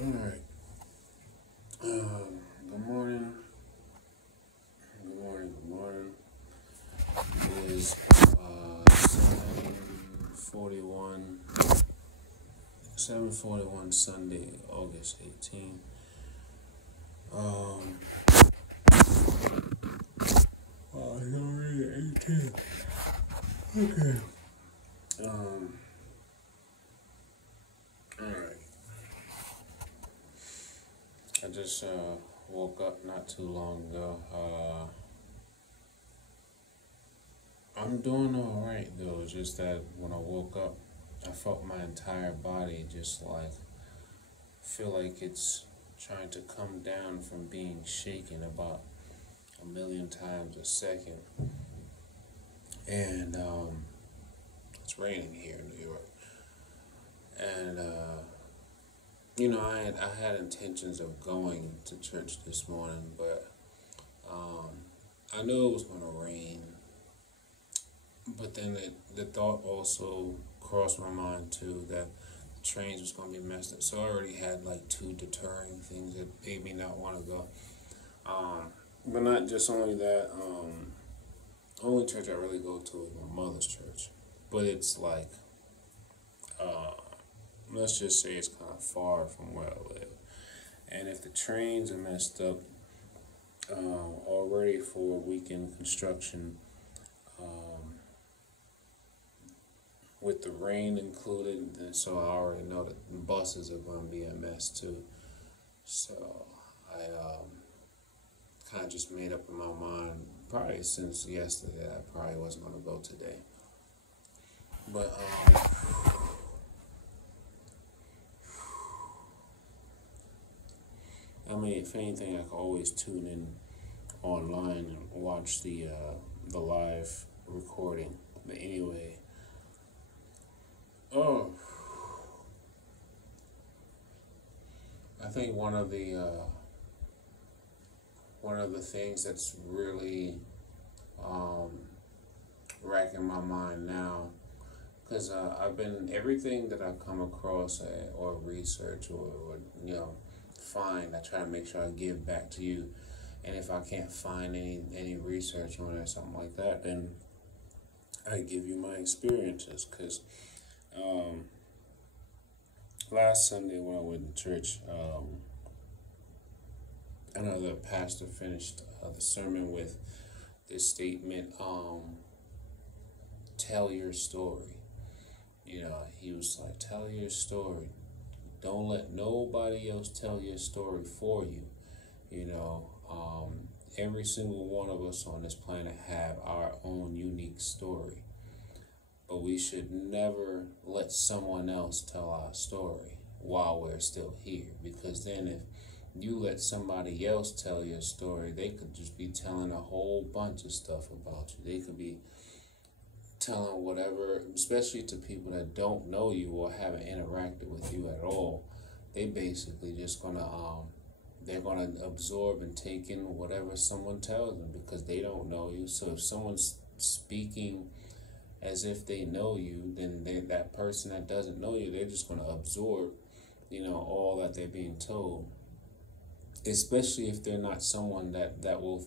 Alright. Good morning. Good morning. It is 7:41. 7:41 Sunday, August 18th. It's already 18. Okay. Alright. I just woke up not too long ago. I'm doing alright though. It's just that when I woke up, I felt my entire body just like feel like it's trying to come down from being shaken about a million times a second. And it's raining here in New York. And I had intentions of going to church this morning, but I knew it was going to rain. But then the thought also crossed my mind too that the trains was going to be messed up. So I already had like two deterring things that made me not want to go. But not just only that. Only church I really go to is my mother's church, but it's like, let's just say it's kind of far from where I live. And if the trains are messed up already for weekend construction, with the rain included, and so I already know that the buses are going to be a mess too. So I kind of just made up in my mind, probably since yesterday, that I probably wasn't going to go today. But I mean, if anything, I could always tune in online and watch the live recording. But anyway, I think one of the things that's really racking my mind now, because I've been everything that I come across or research or find, I try to make sure I give back to you. And if I can't find any research on it or something like that, then I give you my experiences. Because last Sunday when I went to church, I know the pastor finished the sermon with this statement, tell your story. He was like, tell your story. Don't let nobody else tell your story for you. Every single one of us on this planet have our own unique story. But we should never let someone else tell our story while we're still here. Because then if you let somebody else tell your story, they could just be telling a whole bunch of stuff about you. They could be telling whatever, especially to people that don't know you or haven't interacted with you at all. They basically just they're gonna absorb and take in whatever someone tells them because they don't know you. So if someone's speaking as if they know you, then that person that doesn't know you, they're just gonna absorb, all that they're being told. Especially if they're not someone that will,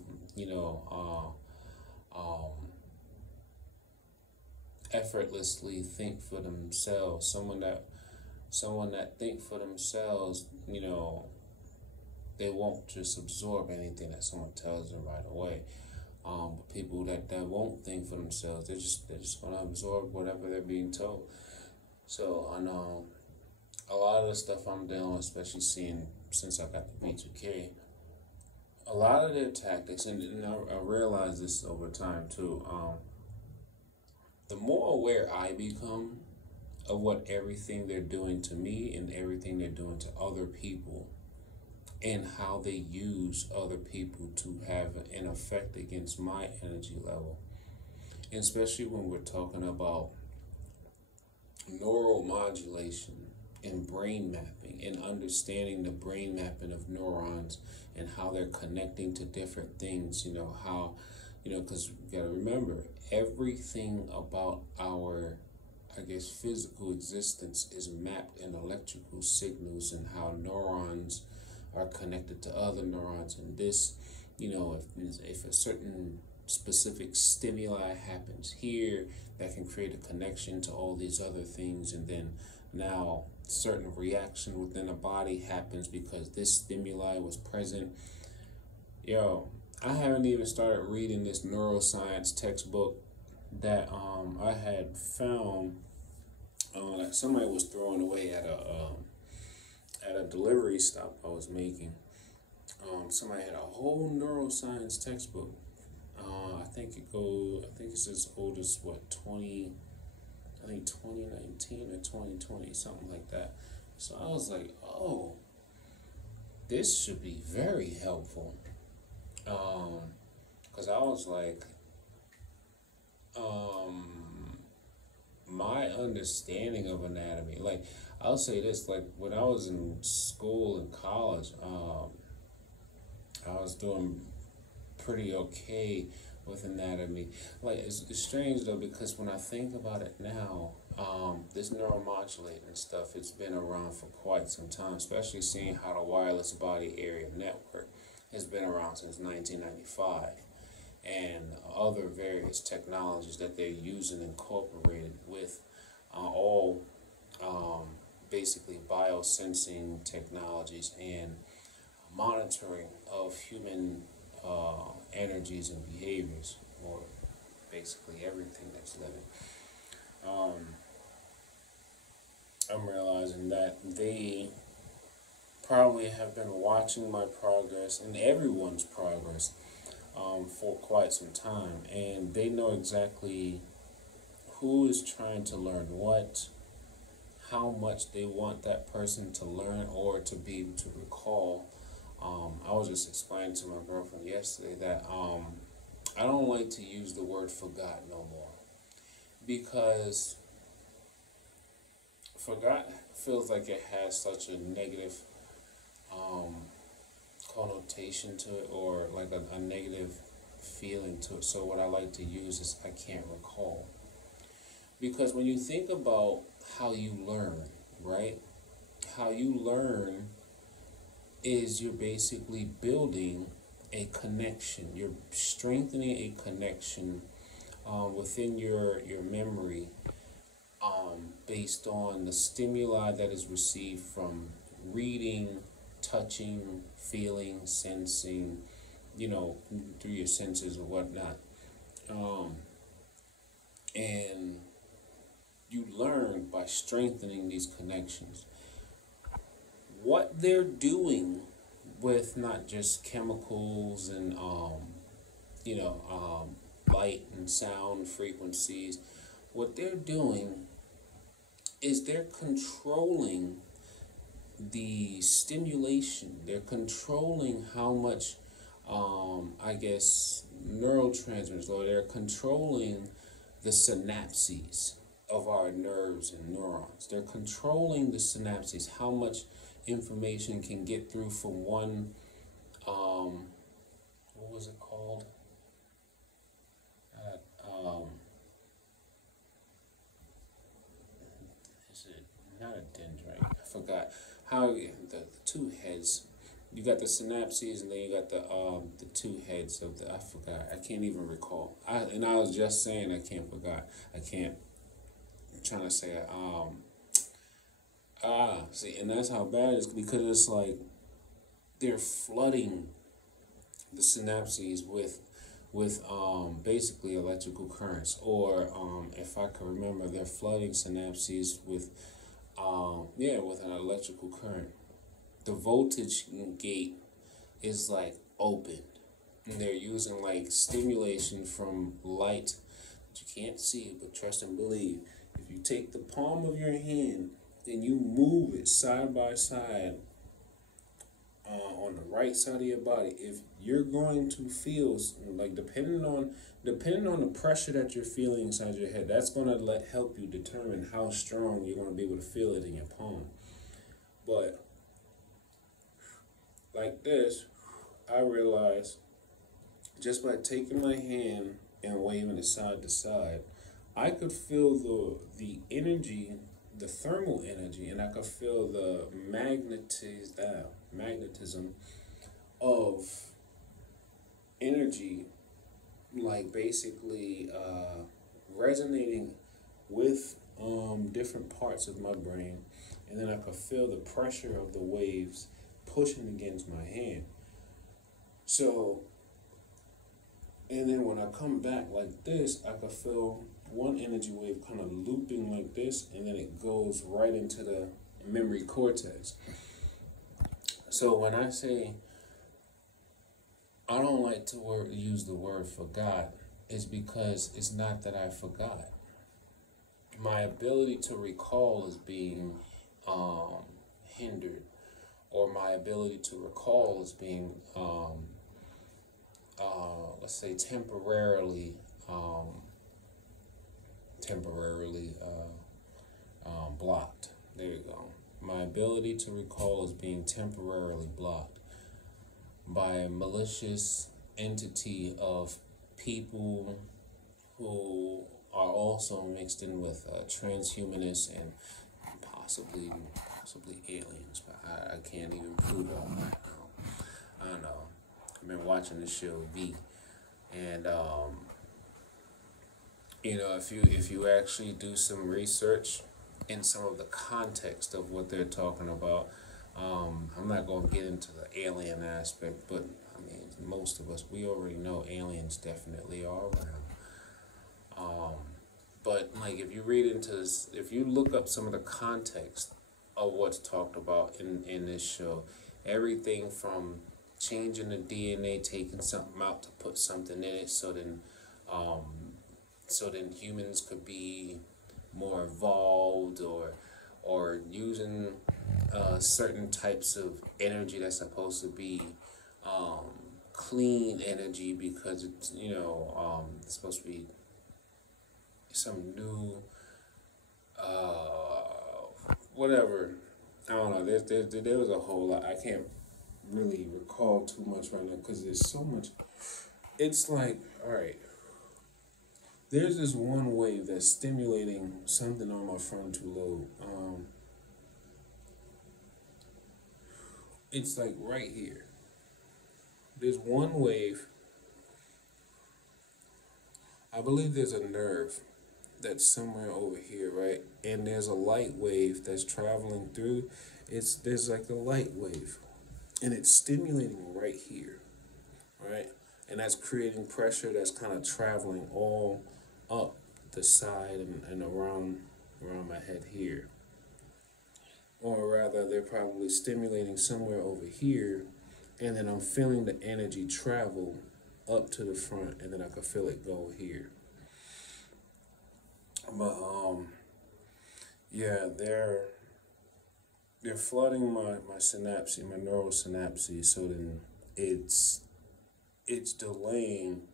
effortlessly think for themselves. Someone that think for themselves, they won't just absorb anything that someone tells them right away. But people that won't think for themselves, they're just gonna absorb whatever they're being told. So I know a lot of the stuff I'm dealing with, especially seeing since I got the B2K, a lot of their tactics, and I realize this over time too. The more aware I become of what everything they're doing to me and everything they're doing to other people, and how they use other people to have an effect against my energy level. And especially when we're talking about neuromodulation and brain mapping and understanding the brain mapping of neurons and how they're connecting to different things, because you got to remember, everything about our I guess, physical existence is mapped in electrical signals and how neurons are connected to other neurons. And this, if a certain specific stimuli happens here, that can create a connection to all these other things. And then now certain reaction within a body happens because this stimuli was present. Yo, I haven't even started reading this neuroscience textbook that I had found that somebody was throwing away at a delivery stop I was making. Somebody had a whole neuroscience textbook. I think it's as old as what, 2019 or 2020, something like that. So I was like, oh, this should be very helpful. Because I was like, my understanding of anatomy, like, I'll say this, like, when I was in school and college, I was doing pretty okay with anatomy. Like, it's strange though, because when I think about it now, this neuromodulating stuff, it's been around for quite some time, especially seeing how the wireless body area network has been around since 1995, and other various technologies that they're using incorporated with all basically biosensing technologies and monitoring of human energies and behaviors, or basically everything that's living. I'm realizing that they probably have been watching my progress and everyone's progress for quite some time, and they know exactly who is trying to learn what, how much they want that person to learn or to be able to recall. I was just explaining to my girlfriend yesterday that I don't like to use the word forgot no more, because forgot feels like it has such a negative connotation to it, or like a negative feeling to it. So what I like to use is I can't recall. Because when you think about how you learn, right? How you learn is you're basically building a connection. You're strengthening a connection within your memory based on the stimuli that is received from reading, touching, feeling, sensing, through your senses or whatnot. And you learn by strengthening these connections. What they're doing with not just chemicals and light and sound frequencies, what they're doing is they're controlling the stimulation. They're controlling how much neurotransmitters, or they're controlling the synapses of our nerves and neurons. They're controlling the synapses, how much information can get through from one, what was it called? Is it not a dendrite? I forgot how the two heads. You got the synapses, and then you got the two heads of the. I forgot. I can't even recall. I was just saying I can't forgot. I can't. I'm trying to say it. See, and that's how bad it is, because it's like they're flooding the synapses with basically electrical currents, or if I can remember, they're flooding synapses with with an electrical current. The voltage gate is like open, and they're using like stimulation from light that you can't see, but trust and believe. If you take the palm of your hand and you move it side by side on the right side of your body, if you're going to feel, like, depending on the pressure that you're feeling inside your head, that's going to help you determine how strong you're going to be able to feel it in your palm. But like this, I realized just by taking my hand and waving it side to side, I could feel the energy, the thermal energy, and I could feel the magnetism of energy, like basically resonating with different parts of my brain, and then I could feel the pressure of the waves pushing against my hand. So, and then when I come back like this, I could feel one energy wave kind of looping like this, and then it goes right into the memory cortex. So when I say I don't like to use the word forgot, it's because it's not that I forgot. My ability to recall is being hindered, or my ability to recall is being, let's say, temporarily blocked. There you go. My ability to recall is being temporarily blocked by a malicious entity of people who are also mixed in with transhumanists and possibly aliens, but I can't even prove all that. I don't know. I've been watching the show V, and if you actually do some research in some of the context of what they're talking about, I'm not going to get into the alien aspect, but I mean, most of us, we already know aliens definitely are around. But like, if you read into this, if you look up some of the context of what's talked about in this show, everything from changing the DNA, taking something out to put something in it, so then humans could be more evolved, or using certain types of energy that's supposed to be clean energy, because it's it's supposed to be some new whatever. I don't know. There was a whole lot. I can't really recall too much right now because there's so much. It's like, all right, there's this one wave that's stimulating something on my frontal lobe. It's like right here. There's one wave. I believe there's a nerve that's somewhere over here, right? And there's a light wave that's traveling through. There's like a light wave, and it's stimulating right here, right? And that's creating pressure that's kind of traveling all up the side and around my head here. Or rather, they're probably stimulating somewhere over here, and then I'm feeling the energy travel up to the front, and then I can feel it go here. But yeah, they're flooding my synapse, my neural synapses, so then it's delaying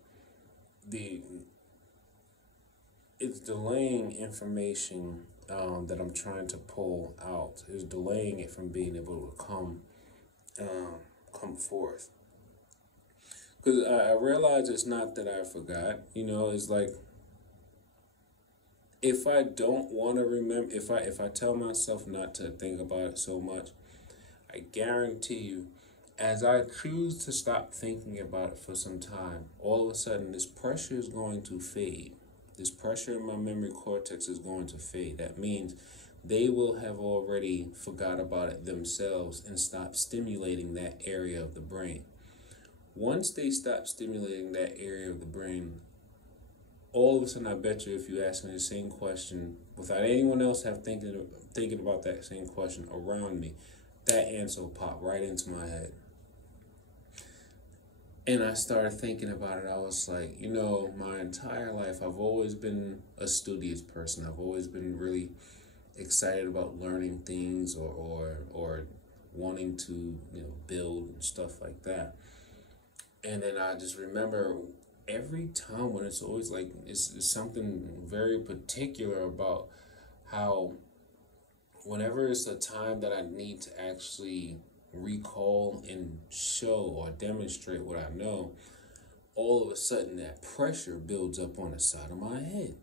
the information that I'm trying to pull out. It's delaying it from being able to come forth. Because I realize it's not that I forgot. It's like, if I don't want to remember, if I tell myself not to think about it so much, I guarantee you, as I choose to stop thinking about it for some time, all of a sudden this pressure is going to fade. This pressure in my memory cortex is going to fade. That means they will have already forgot about it themselves and stop stimulating that area of the brain. Once they stop stimulating that area of the brain, all of a sudden, I bet you, if you ask me the same question without anyone else thinking about that same question around me, that answer will pop right into my head. And I started thinking about it. I was like, my entire life, I've always been a studious person. I've always been really excited about learning things, or wanting to build and stuff like that. And then I just remember, every time when it's always like, it's something very particular about how whenever it's a time that I need to actually recall and show or demonstrate what I know, all of a sudden that pressure builds up on the side of my head.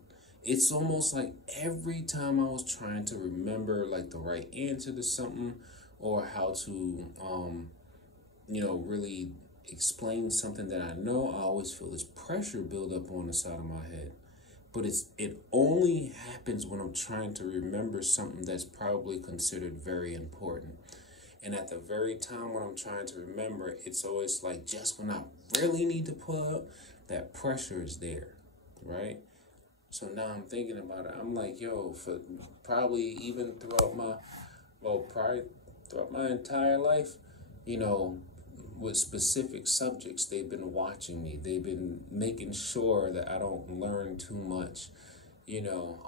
it's almost like every time I was trying to remember like the right answer to something, or how to really explain something that I know, I always feel this pressure build up on the side of my head. But it only happens when I'm trying to remember something that's probably considered very important. And at the very time when I'm trying to remember, it's always like just when I really need to pull up, that pressure is there, right? So now I'm thinking about it. I'm like, yo, for probably even probably throughout my entire life, you know, with specific subjects, they've been watching me. They've been making sure that I don't learn too much, you know.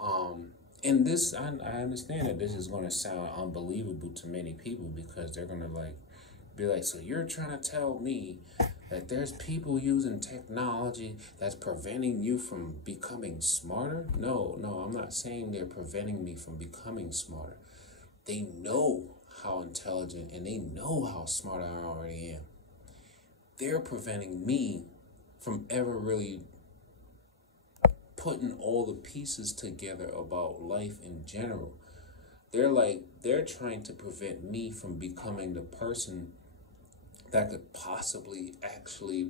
And this, I understand that this is going to sound unbelievable to many people, because they're going to be like, so you're trying to tell me that there's people using technology that's preventing you from becoming smarter? No, I'm not saying they're preventing me from becoming smarter. They know how intelligent and they know how smart I already am. They're preventing me from ever really putting all the pieces together about life in general. They're trying to prevent me from becoming the person that could possibly actually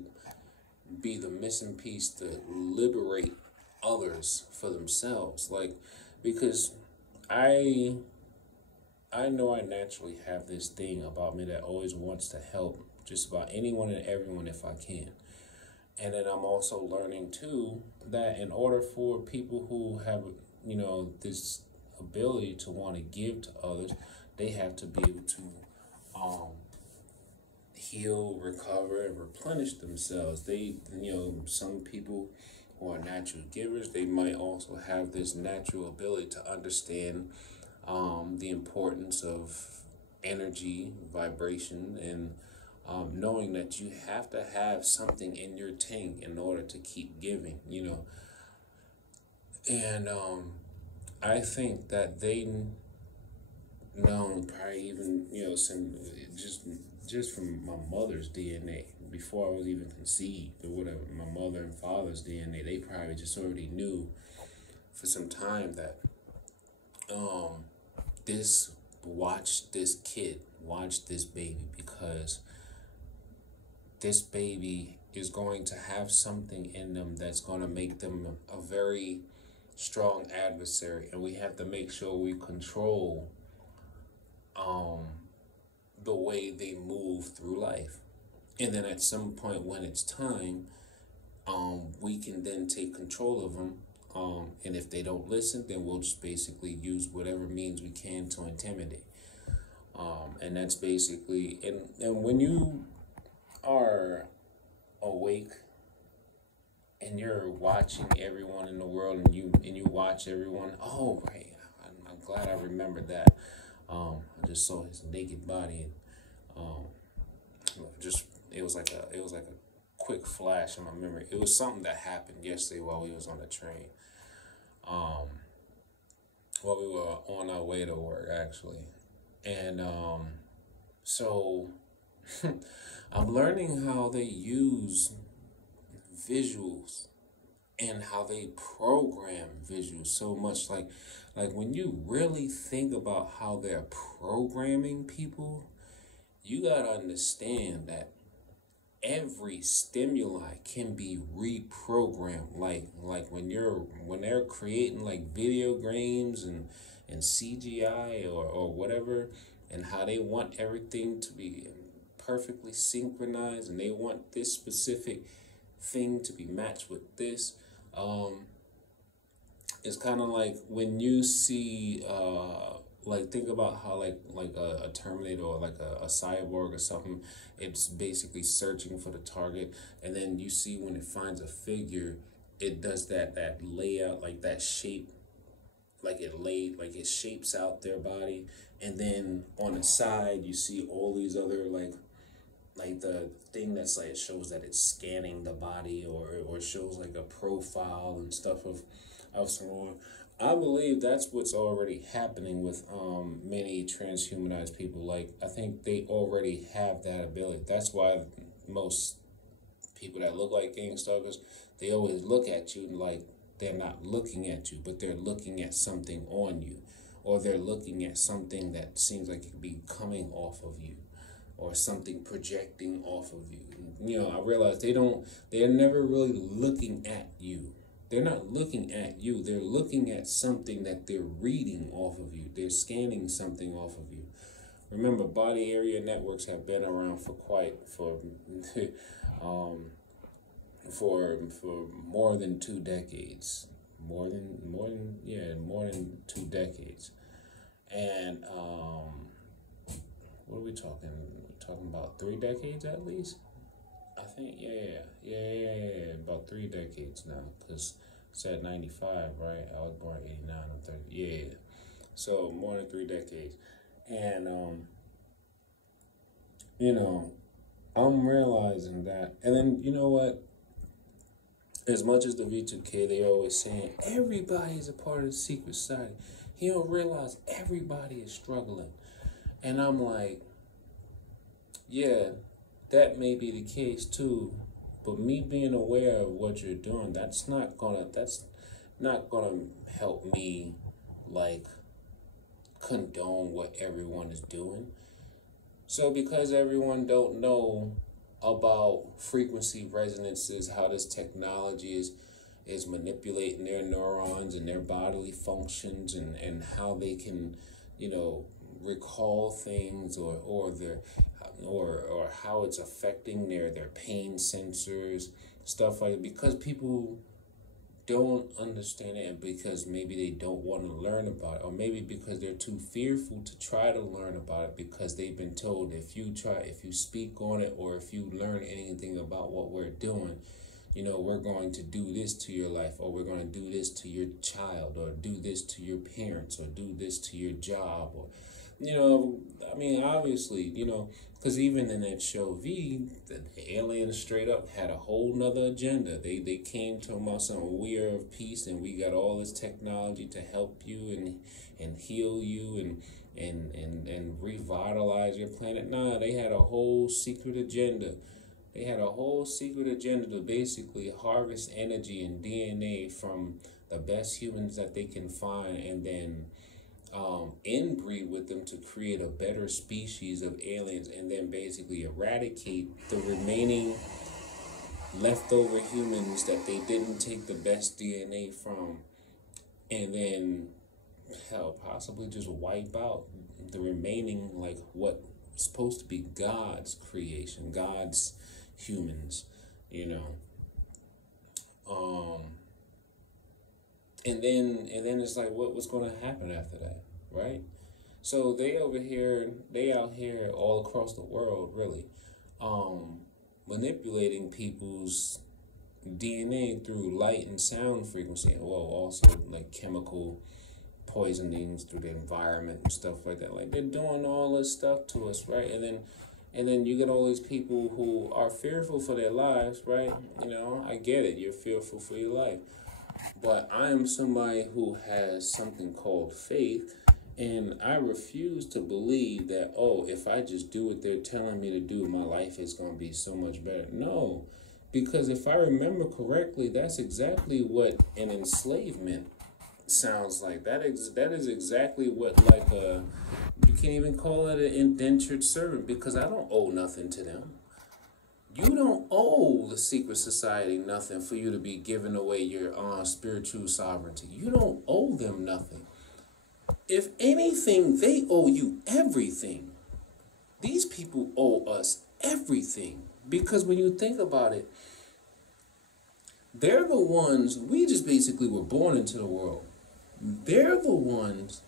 be the missing piece to liberate others for themselves. Because I know I naturally have this thing about me that always wants to help just about anyone and everyone if I can. And then I'm also learning too that in order for people who have, this ability to want to give to others, they have to be able to heal, recover, and replenish themselves. Some people who are natural givers, they might also have this natural ability to understand the importance of energy, vibration, and knowing that you have to have something in your tank in order to keep giving, And I think that they know, probably even, just from my mother's DNA, before I was even conceived or whatever, my mother and father's DNA, they probably just already knew for some time that watch this baby, because this baby is going to have something in them that's going to make them a very strong adversary, and we have to make sure we control the way they move through life. And then at some point when it's time, we can then take control of them. And if they don't listen, then we'll just basically use whatever means we can to intimidate. And that's basically, and when you are awake and you're watching everyone in the world, and you watch everyone, oh right, I'm glad I remembered that. I just saw his naked body, and it was like a quick flash in my memory. It was something that happened yesterday while we was on the train. While we were on our way to work, actually. And so I'm learning how they use visuals and how they program visuals so much. Like when you really think about how they're programming people, you gotta understand that every stimuli can be reprogrammed. Like when they're creating like video games and CGI or whatever, and how they want everything to be perfectly synchronized, and they want this specific thing to be matched with this. It's kind of like when you see think about how like a Terminator or like a cyborg or something, it's basically searching for the target, and then you see when it finds a figure, it does that layout, like that shape, like it shapes out their body, and then on the side you see all these other like the thing that's like, it shows that it's scanning the body, or shows like a profile and stuff of someone. I believe that's what's already happening with many transhumanized people. Like, I think they already have that ability. That's why most people that look like gang stalkers, they always look at you and like they're not looking at you, but they're looking at something on you, or they're looking at something that seems like it could be coming off of you, or something projecting off of you. You know, I realize they're never really looking at you. They're not looking at you. They're looking at something that they're reading off of you. They're scanning something off of you. Remember, body area networks have been around for more than 2 decades. More than 2 decades. And what are we talking? We're talking about 3 decades at least. I think, yeah, about 3 decades now. Because it's at 95, right? I was born in 89. I'm 30. Yeah, so more than 3 decades. And you know, I'm realizing that. And then, you know what? As much as the V2K, they always saying everybody's a part of the secret society. He don't realize everybody is struggling. And I'm like, yeah, that may be the case too. But me being aware of what you're doing, that's not gonna help me like condone what everyone is doing. So because everyone don't know about frequency resonances, how this technology is manipulating their neurons and their bodily functions, and how they can, you know, recall things, or how it's affecting their pain sensors, stuff like that. Because people don't understand it, and because maybe they don't want to learn about it, or maybe because they're too fearful to try to learn about it, because they've been told if you speak on it, or if you learn anything about what we're doing, you know, we're going to do this to your life, or we're going to do this to your child, or do this to your parents, or do this to your job, or, you know, I mean, obviously, you know, because even in that show V, the aliens straight up had a whole nother agenda. They came to them about something, we are of peace, and we got all this technology to help you and heal you and revitalize your planet. Nah, they had a whole secret agenda. They had a whole secret agenda to basically harvest energy and DNA from the best humans that they can find, and then inbreed with them to create a better species of aliens, and then basically eradicate the remaining leftover humans that they didn't take the best DNA from, and then possibly just wipe out the remaining, like, what is supposed to be God's creation, God's humans, you know. And then it's like, what's going to happen after that, right? So they out here all across the world, really, manipulating people's DNA through light and sound frequency, and also like chemical poisonings through the environment and stuff like that. Like, they're doing all this stuff to us, right? And then you get all these people who are fearful for their lives, right? You know, I get it. You're fearful for your life. But I am somebody who has something called faith, and I refuse to believe that, if I just do what they're telling me to do, my life is going to be so much better. No, because if I remember correctly, that's exactly what an enslavement sounds like. That is exactly what, like, you can't even call it an indentured servant, because I don't owe nothing to them. You don't owe the secret society nothing for you to be giving away your spiritual sovereignty. You don't owe them nothing. If anything, they owe you everything. These people owe us everything. Because when you think about it, they're the ones, we just basically were born into the world. They're the ones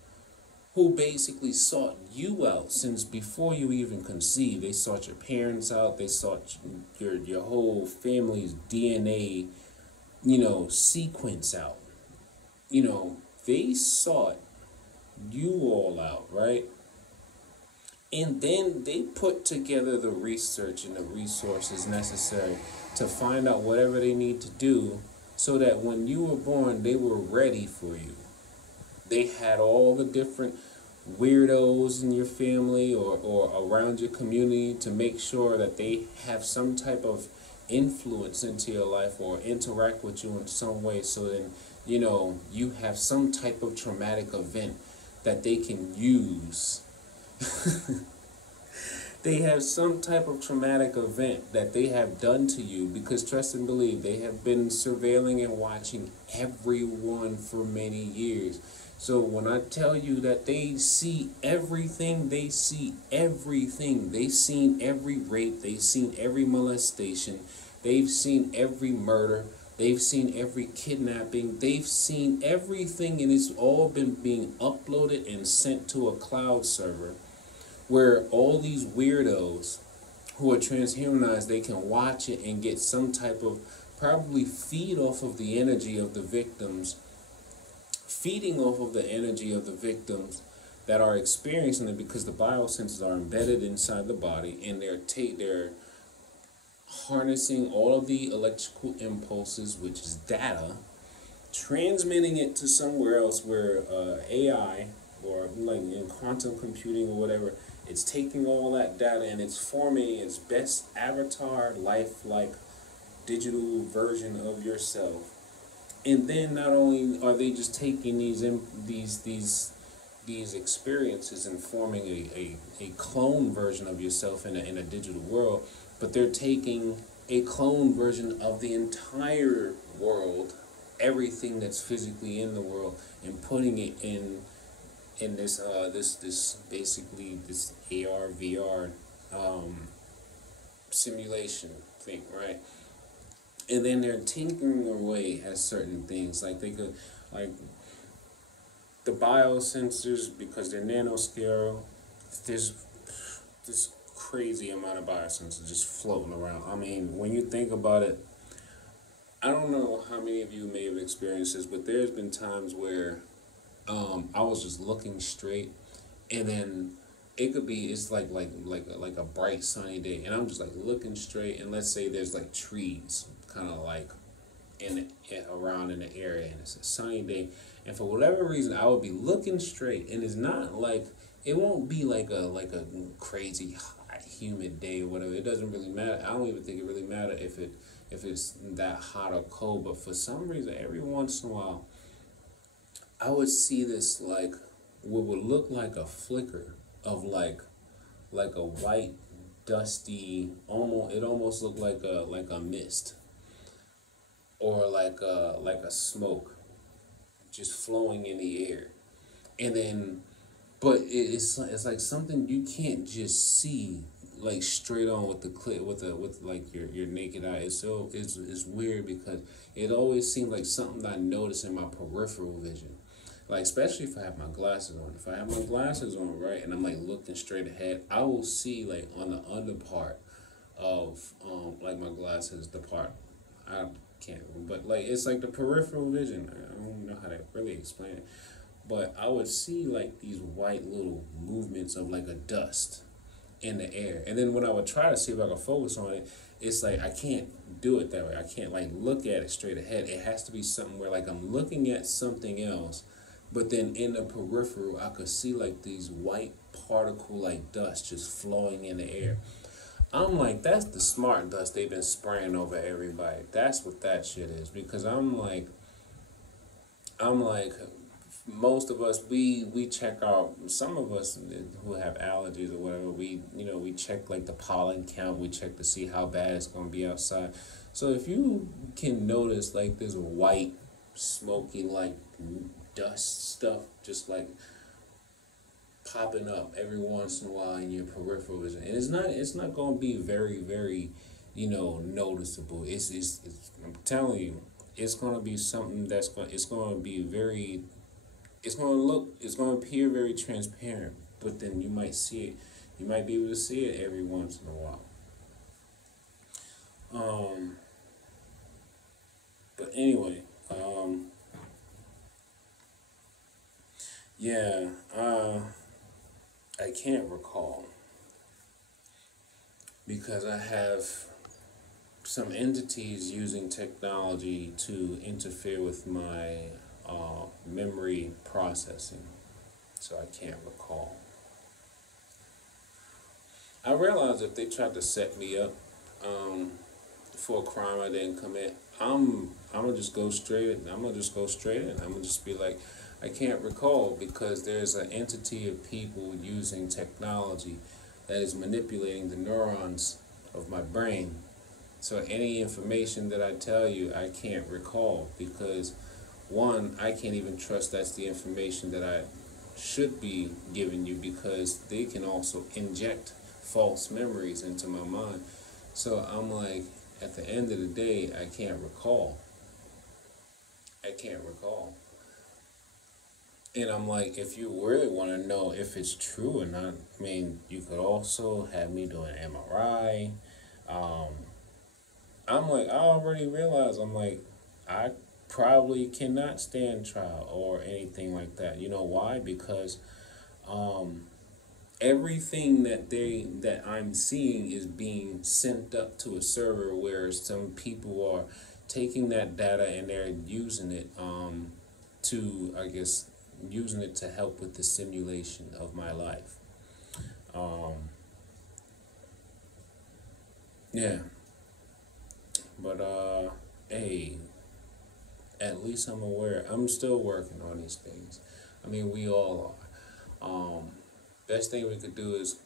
who basically sought you out since before you even conceived. They sought your parents out. They sought your whole family's DNA, sequence out. They sought you all out, right? And then they put together the research and the resources necessary to find out whatever they need to do so that when you were born, they were ready for you. They had all the different weirdos in your family or around your community to make sure that they have some type of influence into your life or interact with you in some way, so then you have some type of traumatic event that they can use. They have some type of traumatic event that they have done to you, because trust and believe, they have been surveilling and watching everyone for many years. So when I tell you that they see everything, they see everything. They've seen every rape, they've seen every molestation, they've seen every murder, they've seen every kidnapping, they've seen everything, and it's all been being uploaded and sent to a cloud server where all these weirdos who are transhumanized, they can watch it and get some type of, probably feed off of the energy of the victims, feeding off of the energy of the victims that are experiencing it, because the biosensors are embedded inside the body, and they're harnessing all of the electrical impulses, which is data, transmitting it to somewhere else where AI, or like in quantum computing or whatever, it's taking all that data and it's forming its best avatar, lifelike digital version of yourself. And then not only are they just taking these experiences and forming a clone version of yourself in a digital world, but they're taking a clone version of the entire world, everything that's physically in the world, and putting it in this basically this AR VR simulation thing, right? And then they're tinkering away at certain things, like they could, like the biosensors, because they're nanoscale. There's this crazy amount of biosensors just floating around. I mean, when you think about it, I don't know how many of you may have experienced this, but there's been times where I was just looking straight, and then it's like a bright sunny day, and I'm just like looking straight, and let's say there's like trees kind of like around in the area, and it's a sunny day, and for whatever reason I would be looking straight, and it's not like, it won't be like a crazy hot humid day or whatever. It doesn't really matter. I don't even think it really matters if it's that hot or cold, but for some reason every once in a while I would see this, like what would look like a flicker of like a white dusty, almost looked like a mist, or like a smoke just flowing in the air. And then but it's like something you can't just see like straight on with the clip with like your naked eye. It's weird, because it always seems like something I notice in my peripheral vision. Like, especially if I have my glasses on. If I have my glasses on, right, and I'm like looking straight ahead, I will see like on the under part of like my glasses, the part I can't, but like it's like the peripheral vision. I don't know how to really explain it, but I would see like these white little movements of like a dust in the air, and then when I would try to see if I could focus on it, it's like I can't do it that way. I can't like look at it straight ahead. It has to be something where like I'm looking at something else, but then in the peripheral I could see like these white particle like dust just flowing in the air. I'm like, that's the smart dust they've been spraying over everybody. That's what that shit is. Because I'm like most of us, we check out, some of us who have allergies or whatever, we check like the pollen count, we check to see how bad it's gonna be outside. So if you can notice like this white smoky like dust stuff just like popping up every once in a while in your peripheral vision, and it's not going to be very noticeable. It's I'm telling you, it's going to be something it's going to be very, it's going to appear very transparent, but then you might see it, you might be able to see it every once in a while. But anyway, yeah, I can't recall, because I have some entities using technology to interfere with my memory processing, so I can't recall. I realized if they tried to set me up for a crime I didn't commit, I'm gonna just go straight. I'm gonna just go straight in. I'm gonna just be like, I can't recall because there's an entity of people using technology that is manipulating the neurons of my brain. So any information that I tell you, I can't recall because one, I can't even trust that's the information that I should be giving you because they can also inject false memories into my mind. So I'm like, at the end of the day, I can't recall. I can't recall. And I'm like, if you really want to know if it's true or not, I mean, you could also have me do an MRI. Um, I'm like, I already realized, I'm like, I probably cannot stand trial or anything like that. You know why? Because um, everything that I'm seeing is being sent up to a server where some people are taking that data and they're using it to, I guess, using it to help with the simulation of my life. Um, yeah, but hey, at least I'm aware. I'm still working on these things. I mean, we all are. Best thing we could do is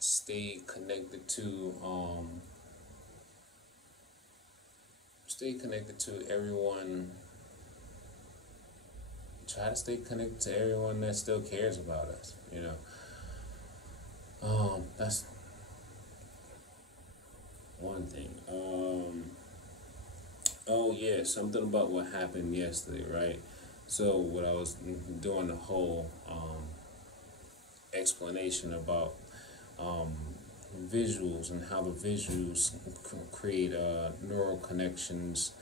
stay connected to everyone. Try to stay connected to everyone that still cares about us. You know, that's one thing. Oh yeah, something about what happened yesterday, right? So what I was doing the whole explanation about um, visuals and how the visuals create neural connections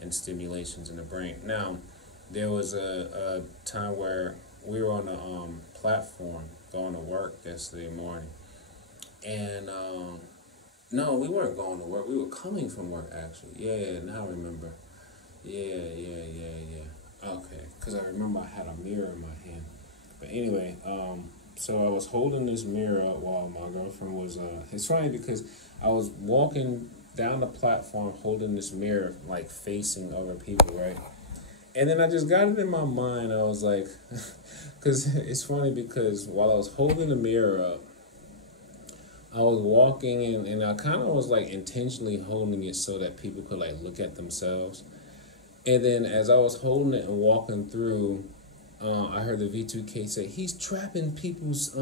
and stimulations in the brain. Now, there was a time where we were on a platform going to work yesterday morning, and no, we weren't going to work. We were coming from work actually. Yeah, now I remember. Yeah. Okay, because I remember I had a mirror in my hand. But anyway, so I was holding this mirror up while my girlfriend was. It's funny because I was walking down the platform holding this mirror, like facing other people, right? And then I just got it in my mind. I was like, because it's funny because while I was holding the mirror up, I was walking and I kind of was like intentionally holding it so that people could like look at themselves. And then as I was holding it and walking through, I heard the V2K say, he's trapping people's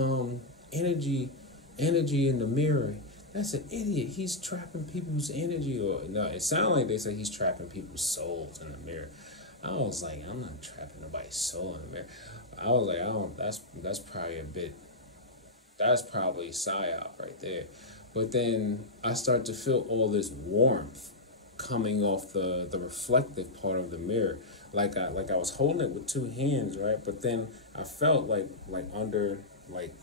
energy in the mirror. That's an idiot. He's trapping people's energy. Or no, it sounded like they said he's trapping people's souls in the mirror. I was like, I'm not trapping nobody's soul in the mirror. I was like, I don't. That's probably a bit. That's probably psyop right there. But then I start to feel all this warmth coming off the reflective part of the mirror. Like I was holding it with two hands, right? But then I felt like under like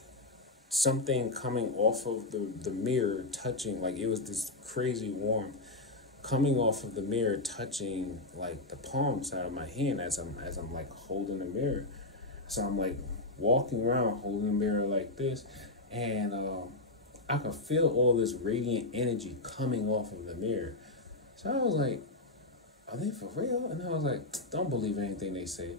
something coming off of the mirror touching, like it was this crazy warmth coming off of the mirror touching like the palm side of my hand as I'm like holding the mirror. So I'm like walking around holding the mirror like this, and I could feel all this radiant energy coming off of the mirror. So I was like, are they for real? And I was like, don't believe anything they say.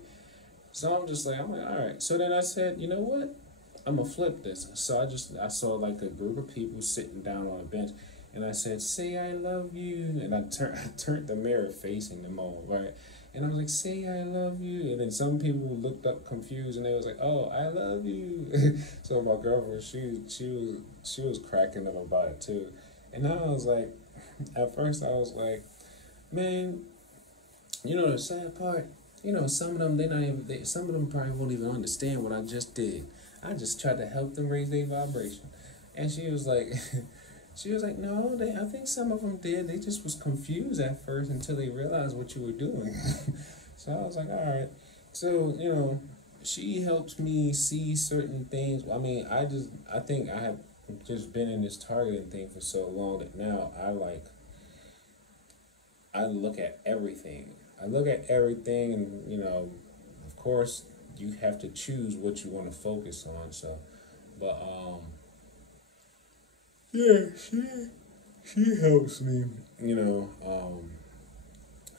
So I'm like, all right. So then I said, you know what? I'm gonna flip this. So I saw like a group of people sitting down on a bench, and I said, say I love you. And I turned the mirror facing them all, right? And I was like, say I love you. And then some people looked up confused and they was like, oh, I love you. So my girlfriend, she was cracking up about it too. And I was like, at first I was like, man, you know the sad part? You know, some of them some of them probably won't even understand what I just did. I just tried to help them raise their vibration. And she was like, no, I think some of them did. They just was confused at first until they realized what you were doing. So I was like, all right. So, you know, she helps me see certain things. I mean, I think I have just been in this targeting thing for so long that now I look at everything. I look at everything and, you know, of course, you have to choose what you want to focus on. So, but, yeah, She helps me, you know,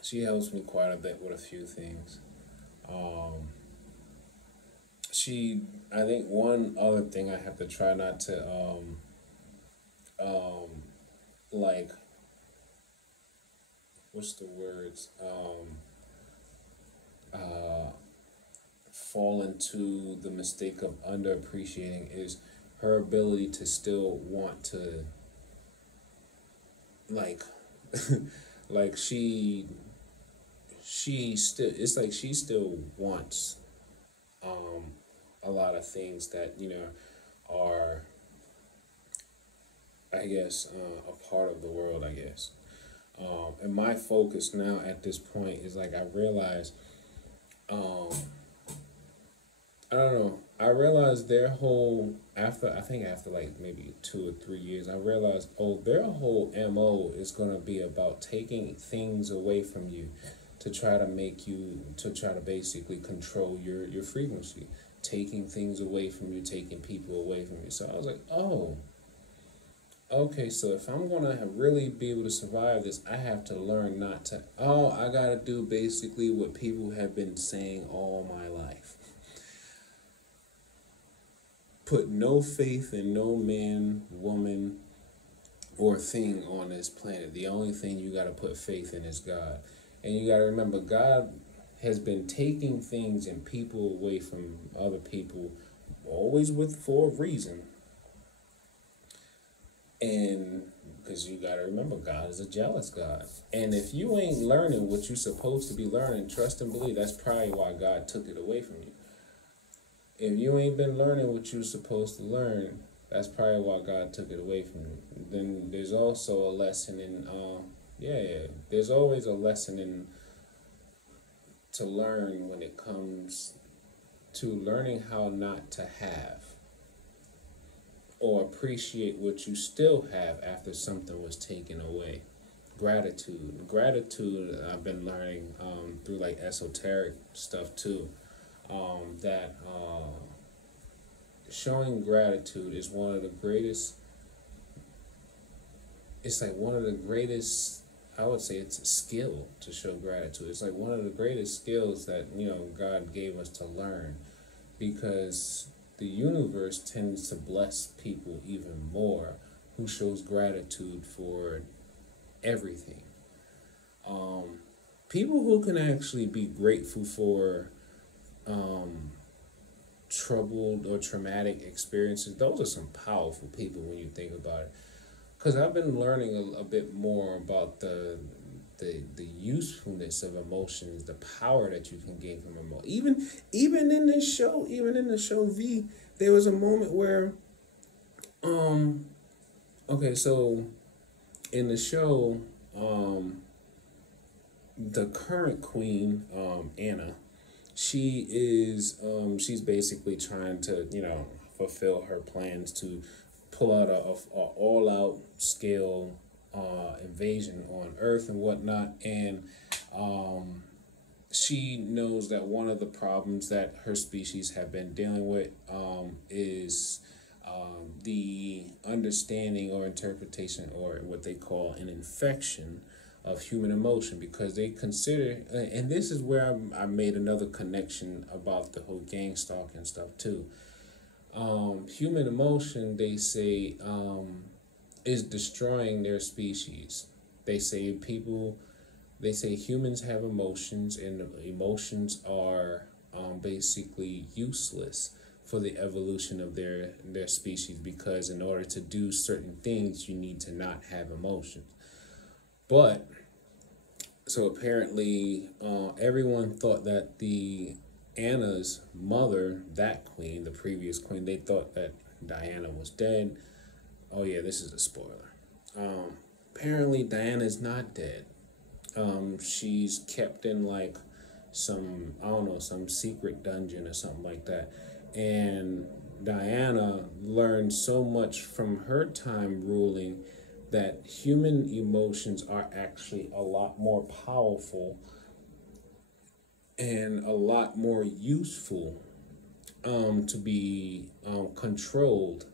she helps me quite a bit with a few things. Um, I think one other thing I have to try not to, um, like, what's the words? Uh, Fall into the mistake of underappreciating is her ability to still want to, like, like she still, it's like she still wants um a lot of things that are, I guess, a part of the world, I guess. And my focus now at this point is like I realize, um I don't know, I realized their whole, after, I think after like maybe 2 or 3 years, I realized, oh, their whole MO is going to be about taking things away from you to try to make you, to try to basically control your frequency, taking things away from you, taking people away from you. So I was like, oh, okay, so if I'm gonna really be able to survive this, I have to learn not to. Oh, I gotta do basically what people have been saying all my life. Put no faith in no man, woman, or thing on this planet. The only thing you gotta put faith in is God. And you gotta remember, God has been taking things and people away from other people, always with for a reason. And because you got to remember, God is a jealous God. And if you ain't learning what you're supposed to be learning, trust and believe, that's probably why God took it away from you. If you ain't been learning what you're supposed to learn, that's probably why God took it away from you. Then there's also a lesson in, there's always a lesson in to learn when it comes to learning how not to have, or appreciate what you still have after something was taken away. Gratitude, I've been learning through like esoteric stuff too, that showing gratitude is one of the greatest, it's like one of the greatest, I would say it's a skill to show gratitude. It's like one of the greatest skills that God gave us to learn, because the universe tends to bless people even more who shows gratitude for everything. People who can actually be grateful for troubled or traumatic experiences, those are some powerful people when you think about it. Because I've been learning a bit more about the usefulness of emotions, the power that you can gain from emotion. Even in this show, even in the show V, there was a moment where, okay, so in the show, the current queen, Anna, she's basically trying to fulfill her plans to pull out a all out scale invasion on Earth and whatnot, and she knows that one of the problems that her species have been dealing with is the understanding or interpretation, or what they call an infection of human emotion, because they consider, and this is where I made another connection about the whole gang stalking stuff too. Human emotion, they say, is destroying their species. They say humans have emotions, and emotions are basically useless for the evolution of their species, because in order to do certain things, you need to not have emotions. But so apparently, everyone thought that the Anna's mother, that queen, the previous queen, they thought that Diana was dead. Oh yeah, this is a spoiler. Apparently Diana's not dead. She's kept in like some, I don't know, some secret dungeon or something like that. And Diana learned so much from her time ruling that human emotions are actually a lot more powerful and a lot more useful to be controlled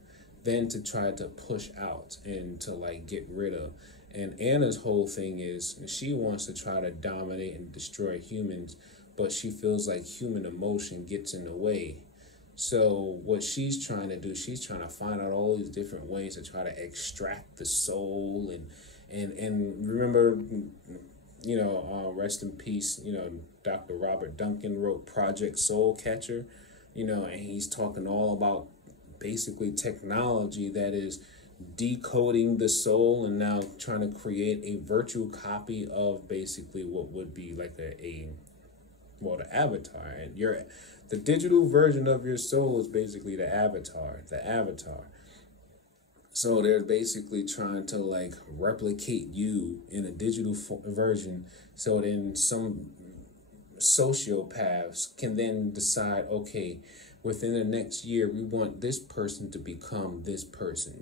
than to try to push out and to like get rid of. And Anna's whole thing is she wants to try to dominate and destroy humans, but she feels like human emotion gets in the way. So what she's trying to do, she's trying to find out all these different ways to try to extract the soul and remember, rest in peace, Dr. Robert Duncan wrote Project Soul Catcher, and he's talking all about basically technology that is decoding the soul and now trying to create a virtual copy of basically what would be like the avatar. And the digital version of your soul is basically the avatar. So they're basically trying to like replicate you in a digital version, so then some sociopaths can then decide, okay, within the next year, we want this person to become this person.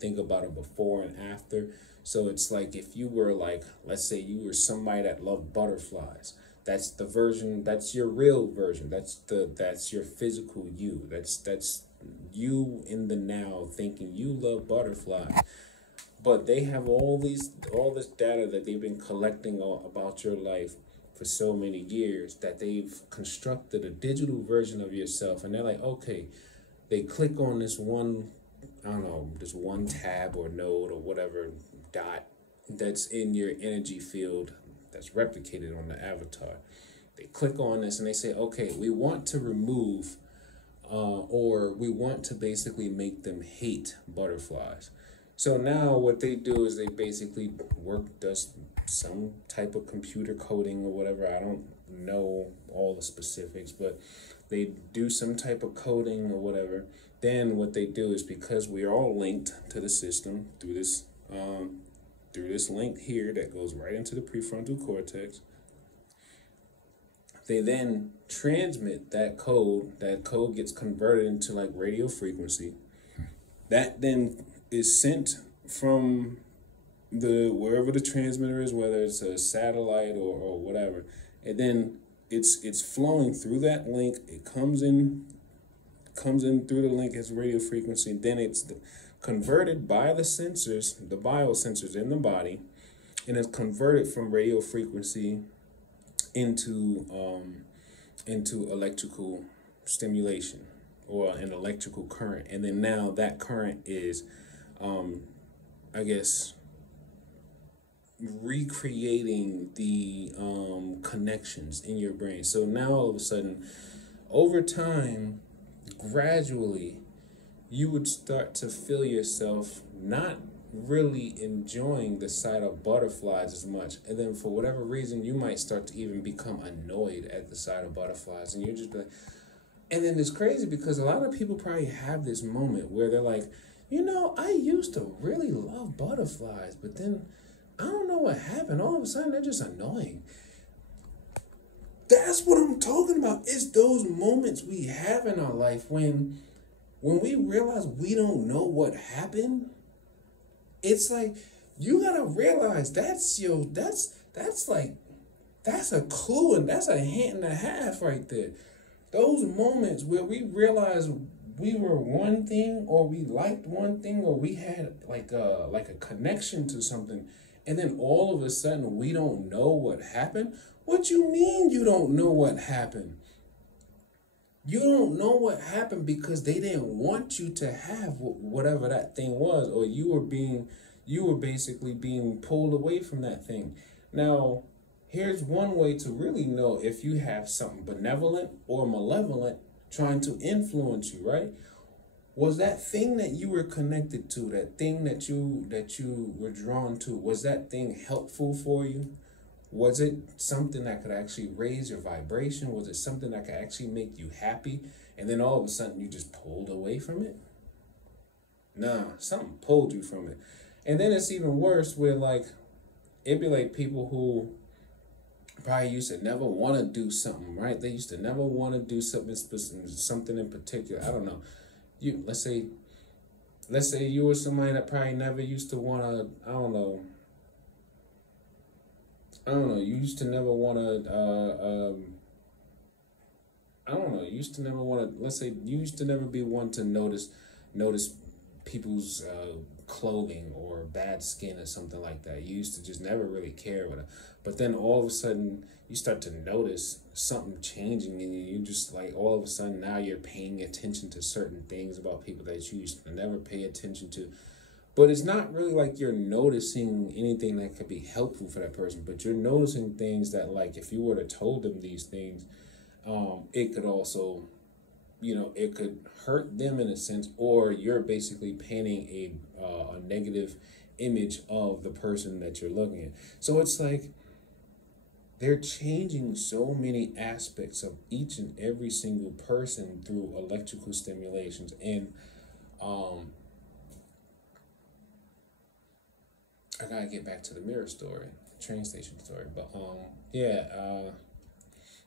Think about it before and after. So it's like if you were like, let's say you were somebody that loved butterflies. That's the version. That's your real version. That's your physical you. That's you in the now thinking you love butterflies. But they have all this data that they've been collecting about your life for so many years, that they've constructed a digital version of yourself. And they're like, okay, they click on this one, this one tab or node or whatever dot that's in your energy field that's replicated on the avatar. They click on this and they say, okay, we want to remove or we want to basically make them hate butterflies. So now what they do is they basically does some type of computer coding or whatever. I don't know all the specifics, but they do some type of coding or whatever. Then what they do is, because we are all linked to the system through this link here that goes right into the prefrontal cortex, they then transmit that code. That code gets converted into like radio frequency. That then is sent from wherever the transmitter is, whether it's a satellite or whatever, and then it's flowing through that link. It comes in through the link as radio frequency, and then it's converted by the sensors, the biosensors in the body, and it's converted from radio frequency into electrical stimulation or an electrical current. And then now that current is recreating the connections in your brain. So now all of a sudden, over time, gradually, you would start to feel yourself not really enjoying the sight of butterflies as much. And then for whatever reason, you might start to even become annoyed at the sight of butterflies. And you're just like, and then it's crazy because a lot of people probably have this moment where they're like, I used to really love butterflies, but then I don't know what happened. All of a sudden, they're just annoying. That's what I'm talking about. It's those moments we have in our life when we realize we don't know what happened. It's like, you gotta realize that's a clue, and that's a hint and a half right there. Those moments where we realize we were one thing, or we liked one thing, or we had like a connection to something, and then all of a sudden we don't know what happened. What you mean you don't know what happened? You don't know what happened because they didn't want you to have whatever that thing was, or you were basically being pulled away from that thing. Now, here's one way to really know if you have something benevolent or malevolent trying to influence you, right? Was that thing that you were connected to, that thing that you were drawn to, was that thing helpful for you? Was it something that could actually raise your vibration? Was it something that could actually make you happy? And then all of a sudden you just pulled away from it? Nah, something pulled you from it. And then it's even worse where it'd be like people who probably used to never want to do something, right? They used to never want to do something in particular. I don't know. Let's say you were somebody that probably never used to want to, I don't know, you used to never want to, you used to never want to, let's say you used to never be one to notice people's clothing or bad skin or something like that. You used to just never really care with it. But then all of a sudden you start to notice something changing in you. You just like all of a sudden now you're paying attention to certain things about people that you used to never pay attention to. But it's not really like you're noticing anything that could be helpful for that person, but you're noticing things that, like, if you were to told them these things, it could also, it could hurt them in a sense, or you're basically painting a negative image of the person that you're looking at. So it's like they're changing so many aspects of each and every single person through electrical stimulations. And I gotta get back to the mirror story, train station story, but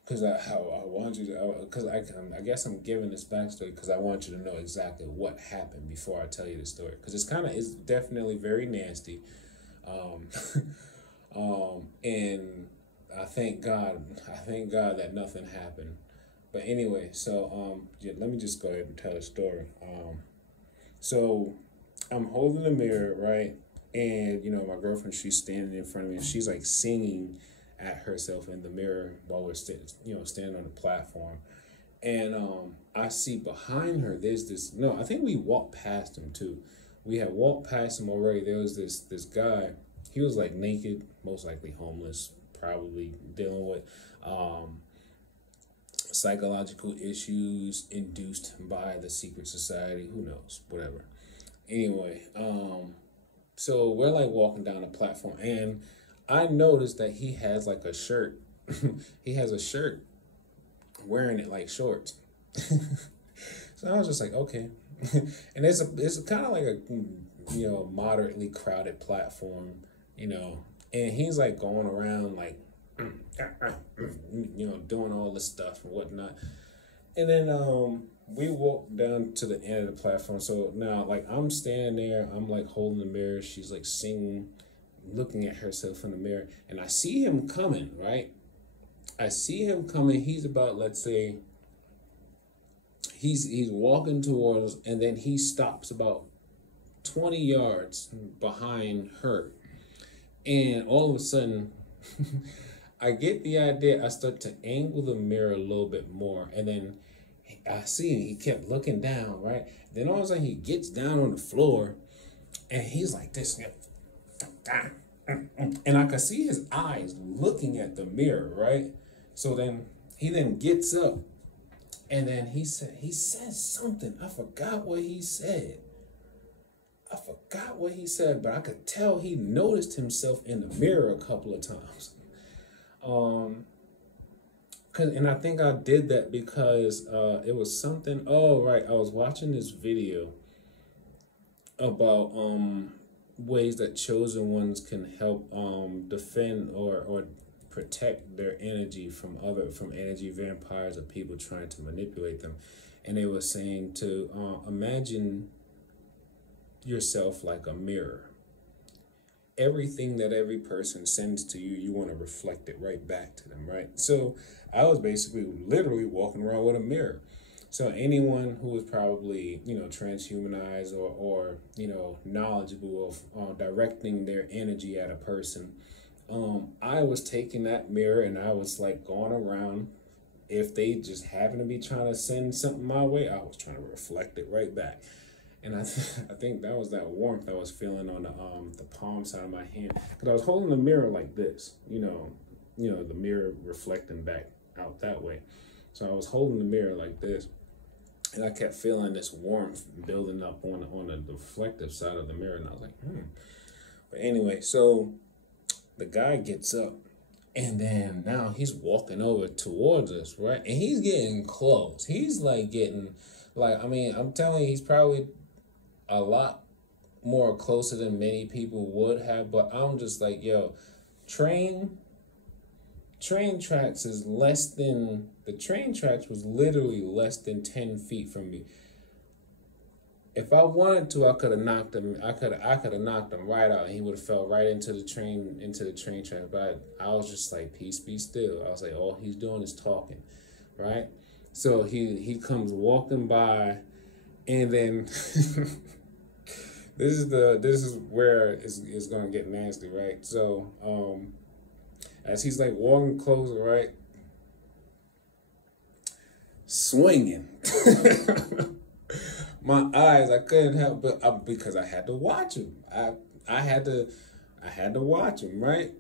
because I want you to, because I guess I'm giving this backstory because I want you to know exactly what happened before I tell you the story, because it's definitely very nasty, and I thank God that nothing happened. But anyway, so let me just go ahead and tell the story. So I'm holding the mirror, right? And, my girlfriend, she's standing in front of me and she's like singing at herself in the mirror while we're standing on the platform. And I see behind her, there's this, no, I think we walked past him too. We had walked past him already. There was this guy. He was like naked, most likely homeless, probably dealing with psychological issues induced by the secret society. Who knows? Whatever. Anyway, so we're like walking down the platform, and I noticed that he has like a shirt. He has a shirt wearing it like shorts. So I was just like, okay. And it's kind of like a moderately crowded platform, and he's like going around like doing all this stuff and whatnot. And then we walked down to the end of the platform. So now, like, I'm standing there, I'm like holding the mirror. She's like singing, looking at herself in the mirror, and I see him coming, right? I see him coming. He's about, let's say, he's walking towards us, and then he stops about 20 yards behind her. And all of a sudden, I get the idea. I start to angle the mirror a little bit more, and then I see him. He kept looking down, right? Then all of a sudden, he gets down on the floor, and he's like this, and I could see his eyes looking at the mirror, right? So then he gets up, and then he says something. I forgot what he said. But I could tell he noticed himself in the mirror a couple of times. And I think I did that because it was something. Oh, right. I was watching this video about ways that chosen ones can help defend or protect their energy from energy vampires or people trying to manipulate them. And they were saying to imagine yourself like a mirror. Everything that every person sends to you, you want to reflect it right back to them, right? So I was basically literally walking around with a mirror. So anyone who is probably, transhumanized or knowledgeable of directing their energy at a person, I was taking that mirror and I was like going around. If they just happen to be trying to send something my way, I was trying to reflect it right back. And I think that was that warmth I was feeling on the palm side of my hand, because I was holding the mirror like this, the mirror reflecting back out that way. So I was holding the mirror like this, and I kept feeling this warmth building up on the reflective side of the mirror, and I was like, But anyway, so the guy gets up, and then now he's walking over towards us, right? And he's getting close. He's like getting, I'm telling you, he's probably a lot more closer than many people would have, but I'm just like, yo, train tracks is the train tracks was literally less than 10 feet from me. If I wanted to, I could have knocked him. I could have knocked him right out, and he would have fell right into the train track. But I was just like, peace, be still. I was like, all he's doing is talking, right? So he comes walking by, and then this is where it's gonna get nasty, right? So as he's like walking closer, right, swinging. My eyes, I couldn't help but because I had to watch him. I had to watch him, right?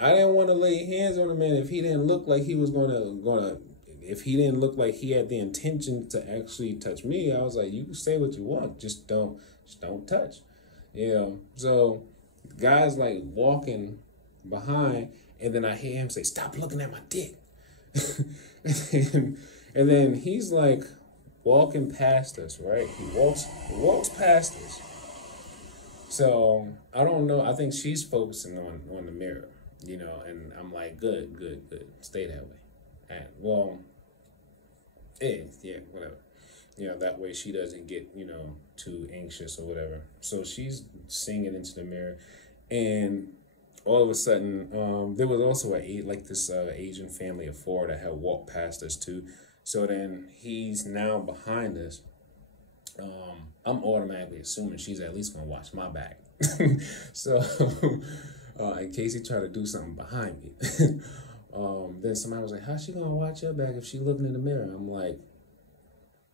I didn't want to lay hands on a man if he didn't look like he was gonna if he didn't look like he had the intention to actually touch me. I was like, you can say what you want, just don't touch. You know. So guys like walking behind, and then I hear him say, "Stop looking at my dick." and then he's like walking past us, right? He walks past us. So I don't know. I think she's focusing on the mirror, you know, and I'm like, good, stay that way. And well, yeah, whatever. You know, that way she doesn't get, you know, too anxious or whatever. So she's singing into the mirror, and all of a sudden, there was also this Asian family of four that had walked past us too. So then he's now behind us. I'm automatically assuming she's at least gonna watch my back. So in case he try to do something behind me. Then somebody was like, how's she gonna watch your back if she looking in the mirror? I'm like,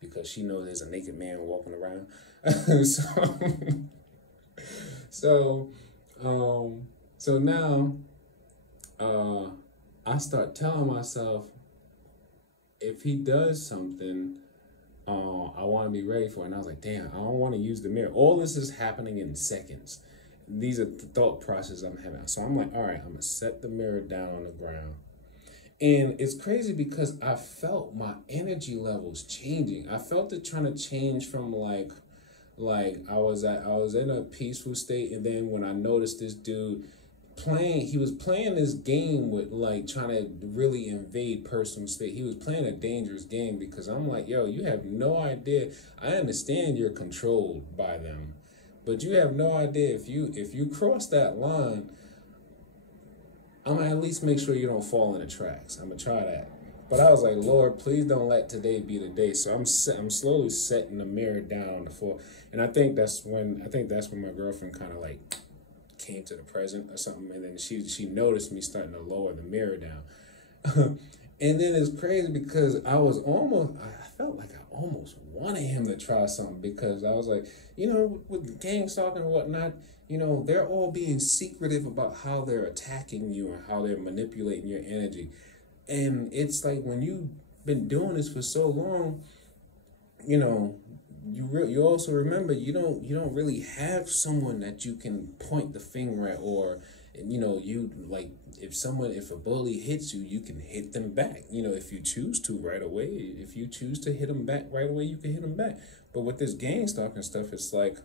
because she knows there's a naked man walking around. So now I start telling myself, if he does something, I want to be ready for it. And I was like, damn, I don't want to use the mirror. All this is happening in seconds. These are the thought processes I'm having. So I'm like, all right, I'm going to set the mirror down on the ground. And it's crazy because I felt my energy levels changing. I felt it trying to change from like I was in a peaceful state, and then when I noticed this dude he was playing this game with like trying to really invade personal state. He was playing a dangerous game because I'm like, yo, you have no idea. I understand you're controlled by them, but you have no idea if you cross that line. I'm gonna at least make sure you don't fall in the tracks. I'm gonna try that. But I was like, Lord, please don't let today be the day. So I'm slowly setting the mirror down on the floor, and I think that's when my girlfriend kind of like came to the present or something, and then she noticed me starting to lower the mirror down. And then it's crazy because I felt like I almost wanted him to try something, because I was like, you know, with gang stalking and whatnot, you know, they're all being secretive about how they're attacking you and how they're manipulating your energy. And it's like, when you've been doing this for so long, you know, you also remember you don't really have someone that you can point the finger at, or, you know, you like, if a bully hits you, you can hit them back, you know, if you choose to right away. If you choose to hit them back right away, you can hit them back. But with this gang stalking stuff, it's like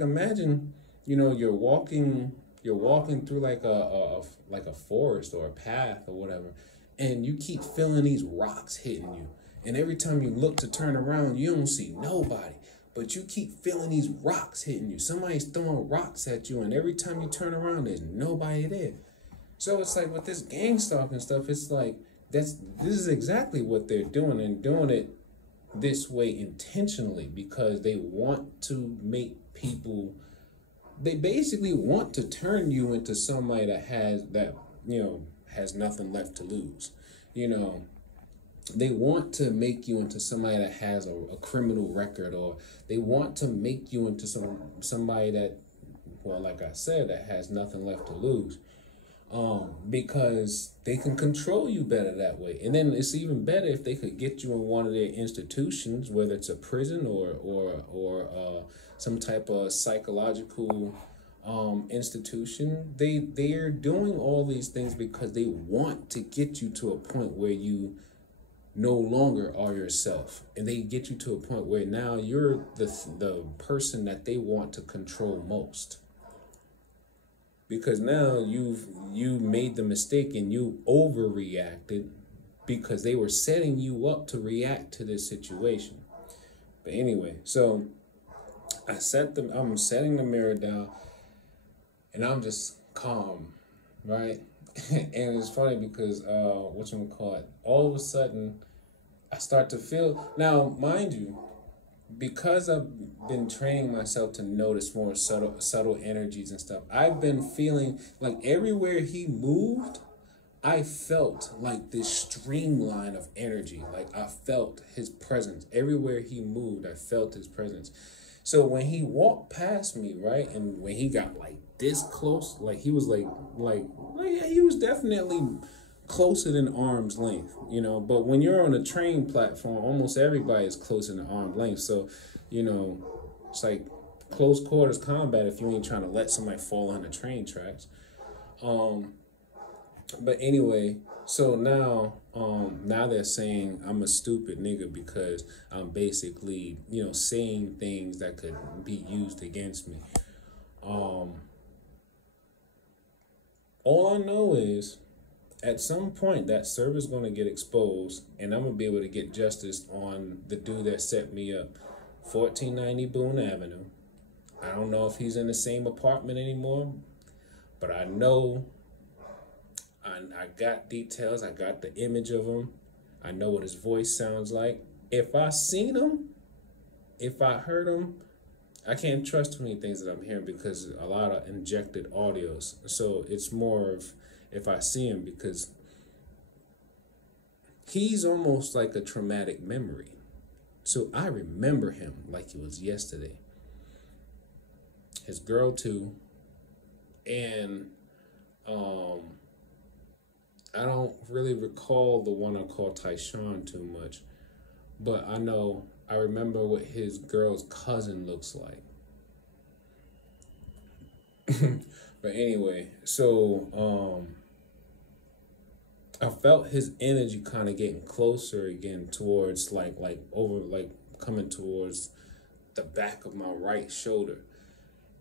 imagine, you know, you're walking through like a forest or a path or whatever, and you keep feeling these rocks hitting you. And every time you look to turn around, you don't see nobody, but you keep feeling these rocks hitting you. Somebody's throwing rocks at you, and every time you turn around, there's nobody there. So it's like with this gang stalking stuff, it's like this is exactly what they're doing, and doing it this way intentionally because they want to make people. They basically want to turn you into somebody that has nothing left to lose, you know. They want to make you into somebody that has a criminal record, or they want to make you into somebody that, well, like I said, that has nothing left to lose, because they can control you better that way. And then it's even better if they could get you in one of their institutions, whether it's a prison or some type of psychological institution. They are doing all these things because they want to get you to a point where you no longer are yourself, and they get you to a point where now you're the person that they want to control most, because now you made the mistake and you overreacted because they were setting you up to react to this situation. But anyway, so I'm setting the mirror down, and I'm just calm, right? And it's funny because all of a sudden I start to feel, now mind you, because I've been training myself to notice more subtle energies and stuff, I've been feeling like everywhere he moved, I felt like this streamline of energy. Like I felt his presence. Everywhere he moved, I felt his presence. So when he walked past me, right, and when he got like this close, like he was like he was definitely closer than arm's length, you know. But when you're on a train platform, almost everybody is closer than arm's length. So, you know, it's like close quarters combat if you ain't trying to let somebody fall on the train tracks. But anyway, so now they're saying I'm a stupid nigga because I'm basically, you know, saying things that could be used against me. All I know is at some point that server's gonna get exposed and I'm gonna be able to get justice on the dude that set me up. 1490 Boone Avenue. I don't know if he's in the same apartment anymore, but I know I got details. I got the image of him. I know what his voice sounds like. If I seen him, if I heard him, I can't trust too many things that I'm hearing because a lot of injected audios. So it's more of if I see him because he's almost like a traumatic memory. So I remember him like it was yesterday. His girl too. And I don't really recall the one I call Tyshawn too much, but I remember what his girl's cousin looks like. But anyway, so I felt his energy kind of getting closer again towards like coming towards the back of my right shoulder.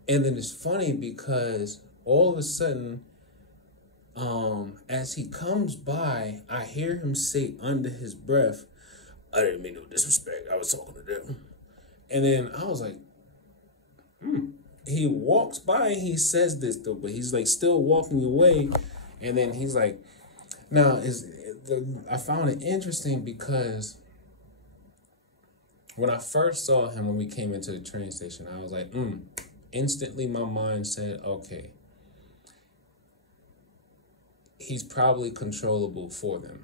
And then it's funny because all of a sudden, as he comes by, I hear him say under his breath, "I didn't mean no disrespect. I was talking to them." And then I was like, He walks by and he says this though, but he's like still walking away. And then he's like, I found it interesting because when I first saw him when we came into the train station, I was like, instantly my mind said, okay, he's probably controllable for them.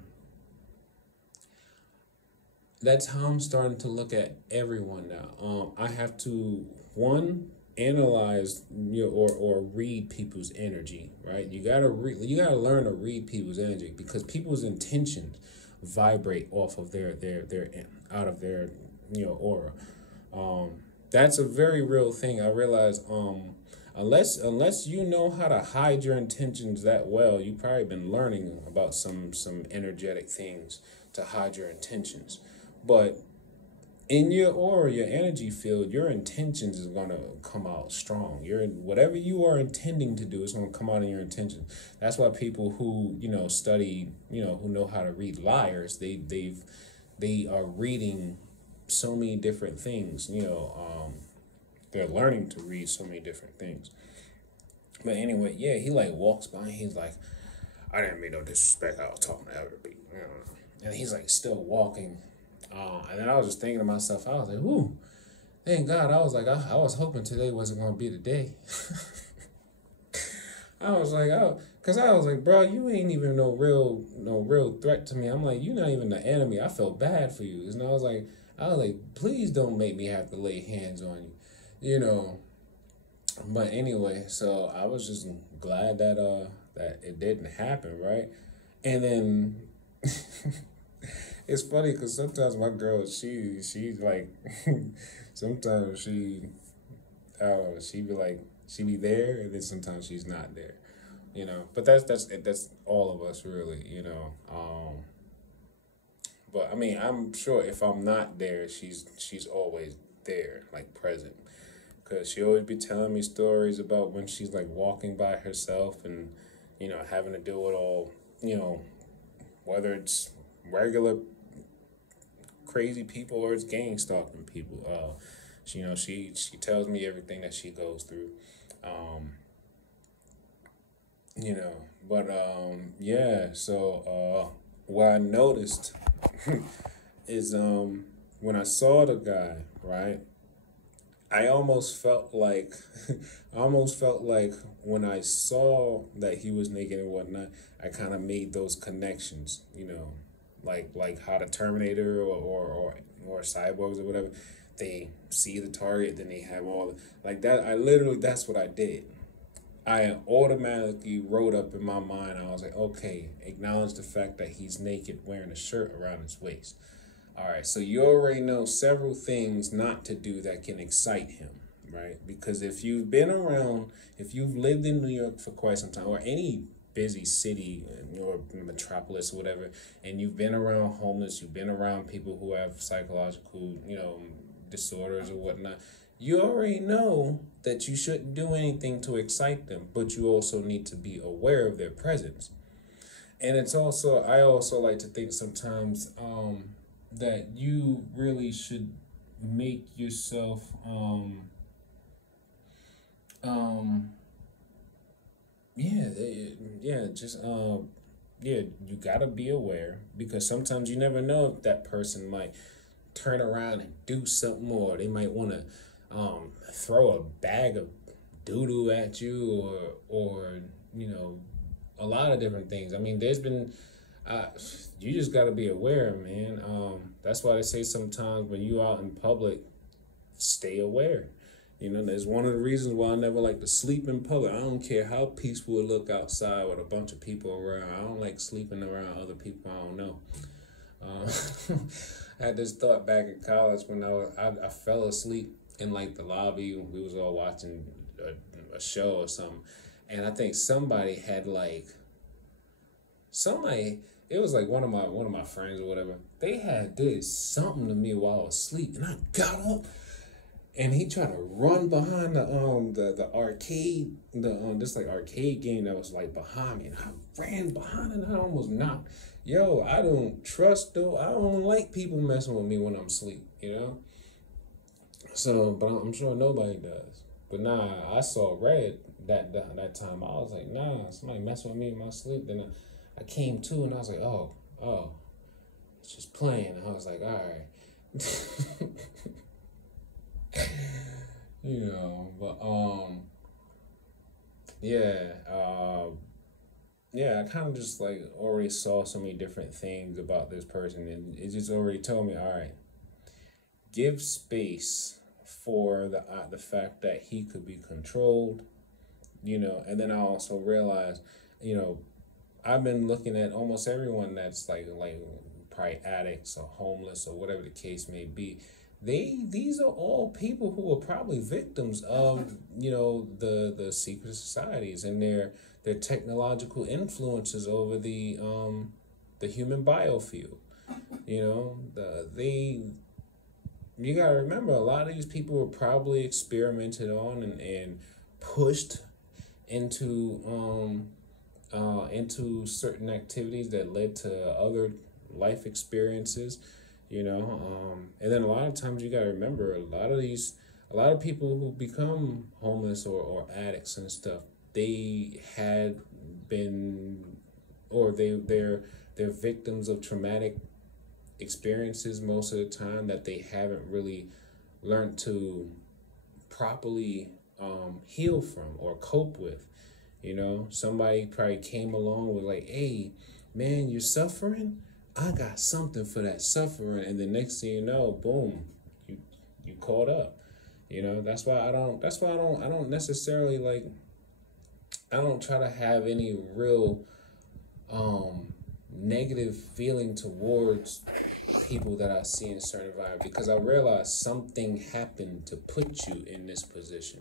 That's how I'm starting to look at everyone now. I have to, one, analyze or read people's energy, right? You gotta learn to read people's energy because people's intentions vibrate off of their out of their aura. That's a very real thing. I realize unless you know how to hide your intentions that well, you've probably been learning about some energetic things to hide your intentions. But in your aura, your energy field, your intentions is gonna come out strong. Whatever you are intending to do is gonna come out in your intentions. That's why people who study, who know how to read liars, they are reading so many different things. They're learning to read so many different things. But anyway, yeah, he like walks by and he's like, "I didn't mean no disrespect. I was talking to other people," and he's like still walking. And then I was just thinking to myself, I was like, "Ooh, thank God." I was like, I was hoping today wasn't going to be the day. I was like, because I was like, bro, you ain't even no real threat to me. I'm like, you're not even the enemy. I felt bad for you. And I was like, please don't make me have to lay hands on you, But anyway, so I was just glad that it didn't happen, right? And then it's funny because sometimes my girl, she's like, sometimes she be there, and then sometimes she's not there, But that's all of us really, But I mean, I'm sure if I'm not there, she's always there, like present, because she always be telling me stories about when she's like walking by herself and having to deal with all whether it's regular crazy people or it's gang stalking people. She tells me everything that she goes through. But yeah. So what I noticed is when I saw the guy, right, I almost felt like, I almost felt like when I saw that he was naked and whatnot, I kind of made those connections, like how the Terminator or cyborgs or whatever, they see the target, then they have all like that. I literally, that's what I did. I automatically wrote up in my mind. I was like, okay, acknowledge the fact that he's naked, wearing a shirt around his waist. All right, so you already know several things not to do that can excite him, right? Because if you've lived in New York for quite some time, or any busy city or metropolis or whatever, and you've been around homeless, you've been around people who have psychological, disorders or whatnot, you already know that you shouldn't do anything to excite them, but you also need to be aware of their presence. And I also like to think sometimes, that you really should make yourself you gotta be aware, because sometimes you never know if that person might turn around and do something, or they might want to throw a bag of doo-doo at you, or a lot of different things. I mean, there's been you just got to be aware, man. That's why they say sometimes when you out in public, stay aware. There's one of the reasons why I never like to sleep in public. I don't care how peaceful it look outside with a bunch of people around. I don't like sleeping around other people I don't know. I had this thought back in college when I fell asleep in like the lobby. We was all watching a show or something, and I think somebody, it was like one of my friends or whatever. They had did something to me while I was asleep, and I got up, and he tried to run behind the arcade, this like arcade game that was like behind me, and I ran behind it, and I almost knocked. Yo, I don't trust though. I don't like people messing with me when I'm asleep, So, but I'm sure nobody does. But nah, I saw red that time. I was like, nah, somebody messing with me in my sleep. Then I came to, and I was like, oh, it's just playing. And I was like, all right. I kind of just like already saw so many different things about this person, and it just already told me, all right, give space for the fact that he could be controlled, and then I also realized, I've been looking at almost everyone that's like probably addicts or homeless or whatever the case may be. These are all people who are probably victims of the secret societies and their technological influences over the human biofield. You gotta remember, a lot of these people were probably experimented on and pushed into certain activities that led to other life experiences, and then a lot of times you gotta remember, a lot of people who become homeless or addicts and stuff, they had been, or they're victims of traumatic experiences most of the time that they haven't really learned to properly heal from or cope with. Somebody probably came along with like, hey man, you're suffering, I got something for that suffering, and the next thing you know, boom, you caught up. That's why I don't necessarily like, I don't try to have any real negative feeling towards people that I see in certain environments, because I realize something happened to put you in this position.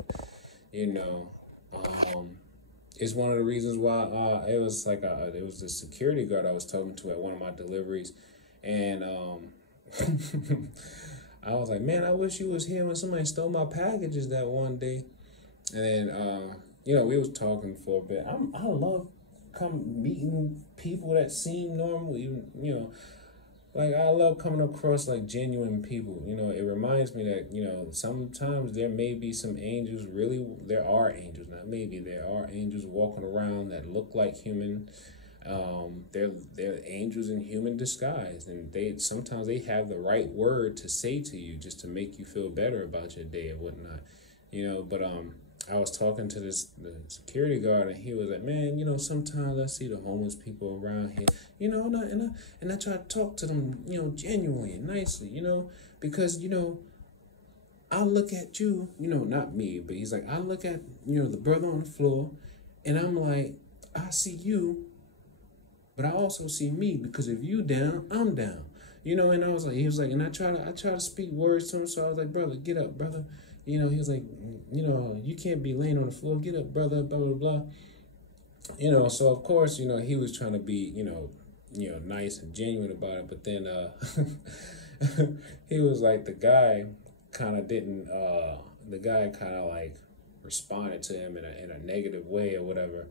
It's one of the reasons why it was the security guard I was talking to at one of my deliveries, and I was like, man, I wish you was here when somebody stole my packages that one day. And then we was talking for a bit. I love meeting people that seem normal, even like I love coming across like genuine people. It reminds me that sometimes there may be some angels. Really, there are angels. Not maybe, there are angels walking around that look like human. They're angels in human disguise, and they sometimes they have the right word to say to you just to make you feel better about your day and whatnot, But I was talking to the security guard, and he was like, "Man, sometimes I see the homeless people around here, and I try to talk to them, genuinely and nicely, because I look at you, not me, but he's like, I look at the brother on the floor, and I'm like, I see you, but I also see me, because if you down, I'm down, And I was like, he was like, and I try to speak words to him, so I was like, brother, get up, brother. He was like, you can't be laying on the floor. Get up, brother, blah, blah, blah. So of course, he was trying to be, nice and genuine about it. But then he was like, the guy kind of like responded to him in a negative way or whatever.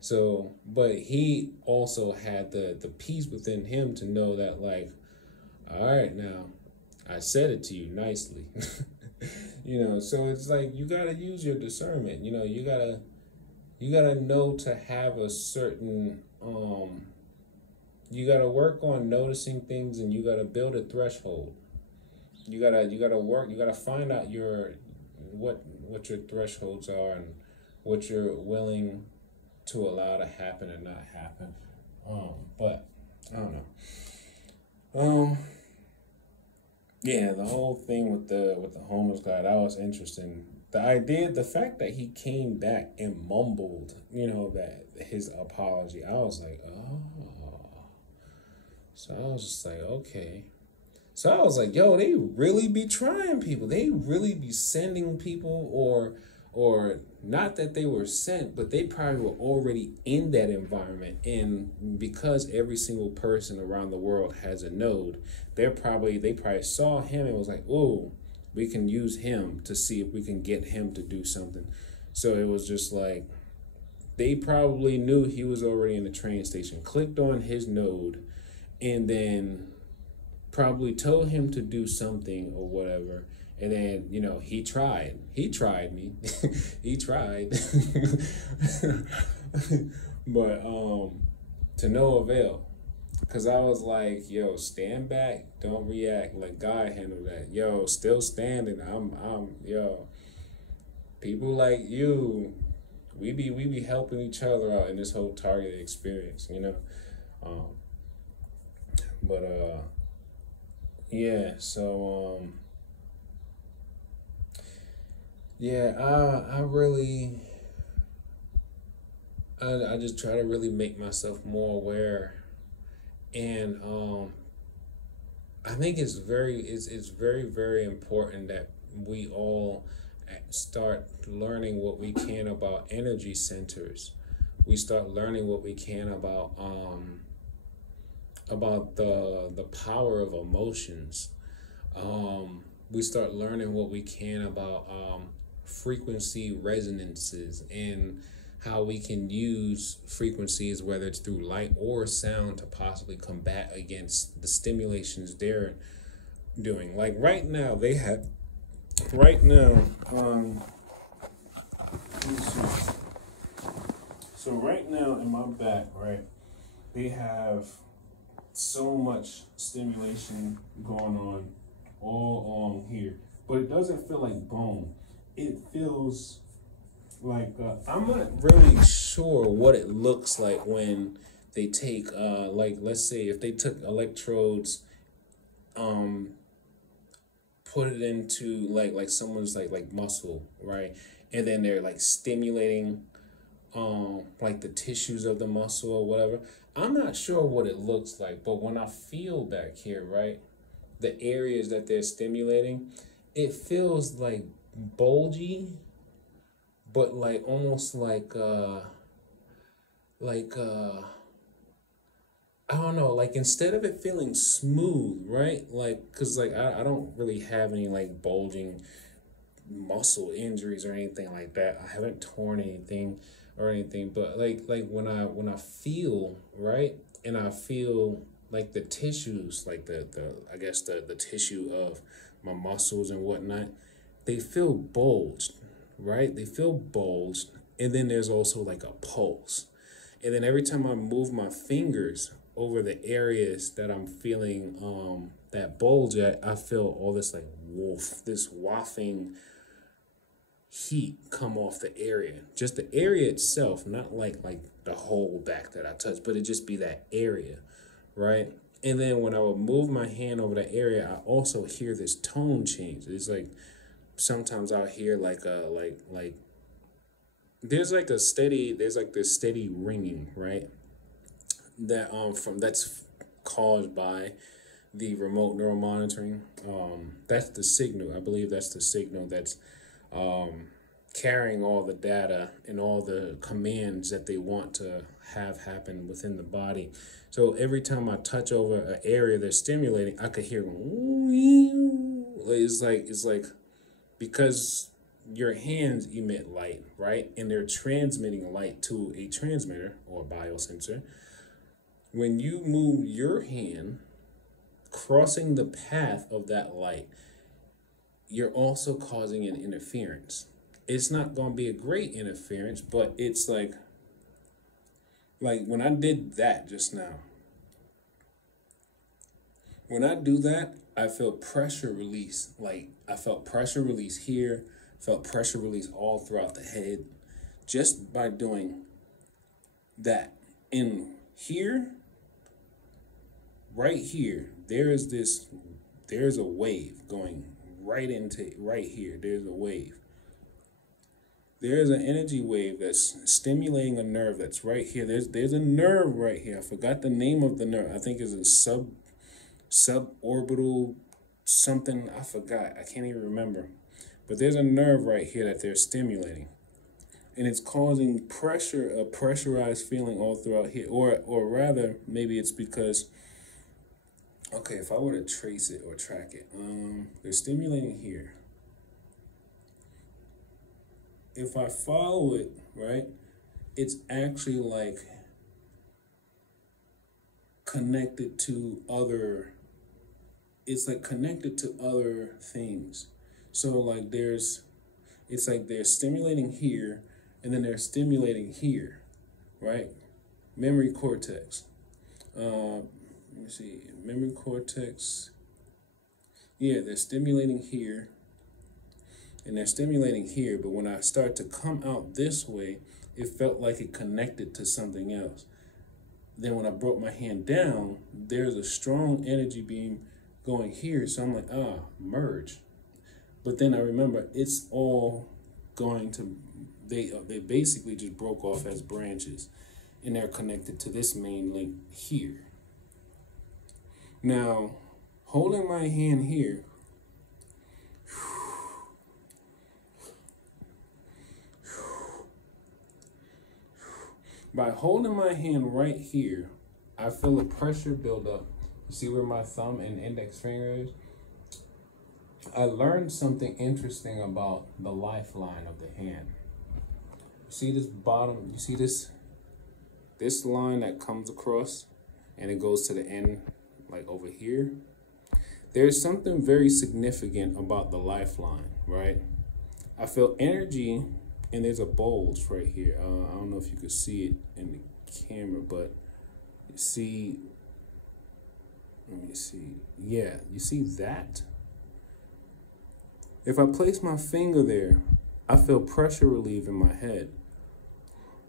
So, but he also had the peace within him to know that, like, all right, now I said it to you nicely. So it's like you gotta use your discernment. You gotta know to have a certain you gotta work on noticing things, and you gotta build a threshold. You gotta work. You gotta find out what your thresholds are and what you're willing to allow to happen and not happen. But I don't know. Yeah, the whole thing with the homeless guy, that was interesting. The fact that he came back and mumbled, that his apology, I was like, oh. So I was just like, okay. So I was like, yo, they really be trying people. They really be sending people, or not that they were sent, but they probably were already in that environment. And because every single person around the world has a node, they probably saw him and was like, oh, we can use him to see if we can get him to do something. So it was just like, they probably knew he was already in the train station, clicked on his node, and then probably told him to do something or whatever. And then, he tried me. He tried. But to no avail. Cause I was like, yo, stand back, don't react, let God handle that. Yo, still standing. Yo, people like you, we be helping each other out in this whole Target experience, But yeah, so yeah, I just try to really make myself more aware, and I think it's very, very important that we all start learning what we can about energy centers. We start learning what we can about the power of emotions. We start learning what we can about frequency resonances, and how we can use frequencies, whether it's through light or sound, to possibly combat against the stimulations they're doing. Like right now, let me see. So right now in my back, right, they have so much stimulation going on all on here, but it doesn't feel like bone. It feels like I'm not really sure what it looks like when they take like, let's say if they took electrodes, put it into like someone's like muscle, right, and then they're like stimulating like the tissues of the muscle or whatever. I'm not sure what it looks like, but when I feel back here, right, the areas that they're stimulating, it feels like bulgy, but like almost like I don't know, like instead of it feeling smooth, right? Like, cause like I don't really have any like bulging muscle injuries or anything like that. I haven't torn anything or anything, but like when I feel, right, and I feel like the tissues, like the I guess the tissue of my muscles and whatnot, they feel bulged, right? They feel bulged, and then there's also like a pulse. And then every time I move my fingers over the areas that I'm feeling that bulge at, I feel all this like this wafting heat come off the area. Just the area itself, not like the whole back that I touch, but it just be that area, right? And then when I would move my hand over the area, I also hear this tone change. It's like sometimes I'll hear like there's like this steady ringing, right? That that's caused by the remote neural monitoring. That's the signal. I believe that's the signal that's carrying all the data and all the commands that they want to have happen within the body. So every time I touch over an area that's stimulating, I could hear it's like because your hands emit light, right? And they're transmitting light to a transmitter or a biosensor. When you move your hand crossing the path of that light, you're also causing an interference. It's not going to be a great interference, but it's like when I did that just now, when I do that, I feel pressure release. Like I felt pressure release here, felt pressure release all throughout the head just by doing that. In here, right here, there's a wave going right here. There's a wave. There's an energy wave that's stimulating a nerve that's right here. There's a nerve right here. I forgot the name of the nerve. I think it's a suborbital something. I forgot. I can't even remember. But there's a nerve right here that they're stimulating. And it's causing pressure, a pressurized feeling all throughout here. Or rather, maybe it's because, okay, if I were to trace it or track it, they're stimulating here. If I follow it, right, it's actually like connected to other, it's like connected to other things. So like it's like they're stimulating here and then they're stimulating here, right? Memory cortex. Let me see, memory cortex. Yeah, they're stimulating here and they're stimulating here, but when I start to come out this way, it felt like it connected to something else. Then when I brought my hand down, there's a strong energy beam going here, so I'm like, merge. But then I remember it's all going to, they basically just broke off as branches, and they're connected to this main link here. Now, holding my hand here, by holding my hand right here, I feel a pressure build up. You see where my thumb and index finger is? I learned something interesting about the lifeline of the hand. You see this bottom, you see this line that comes across and it goes to the end, like over here? There's something very significant about the lifeline, right? I feel energy. And there's a bulge right here. I don't know if you could see it in the camera, but you see, let me see. Yeah, you see that? If I place my finger there, I feel pressure relief in my head.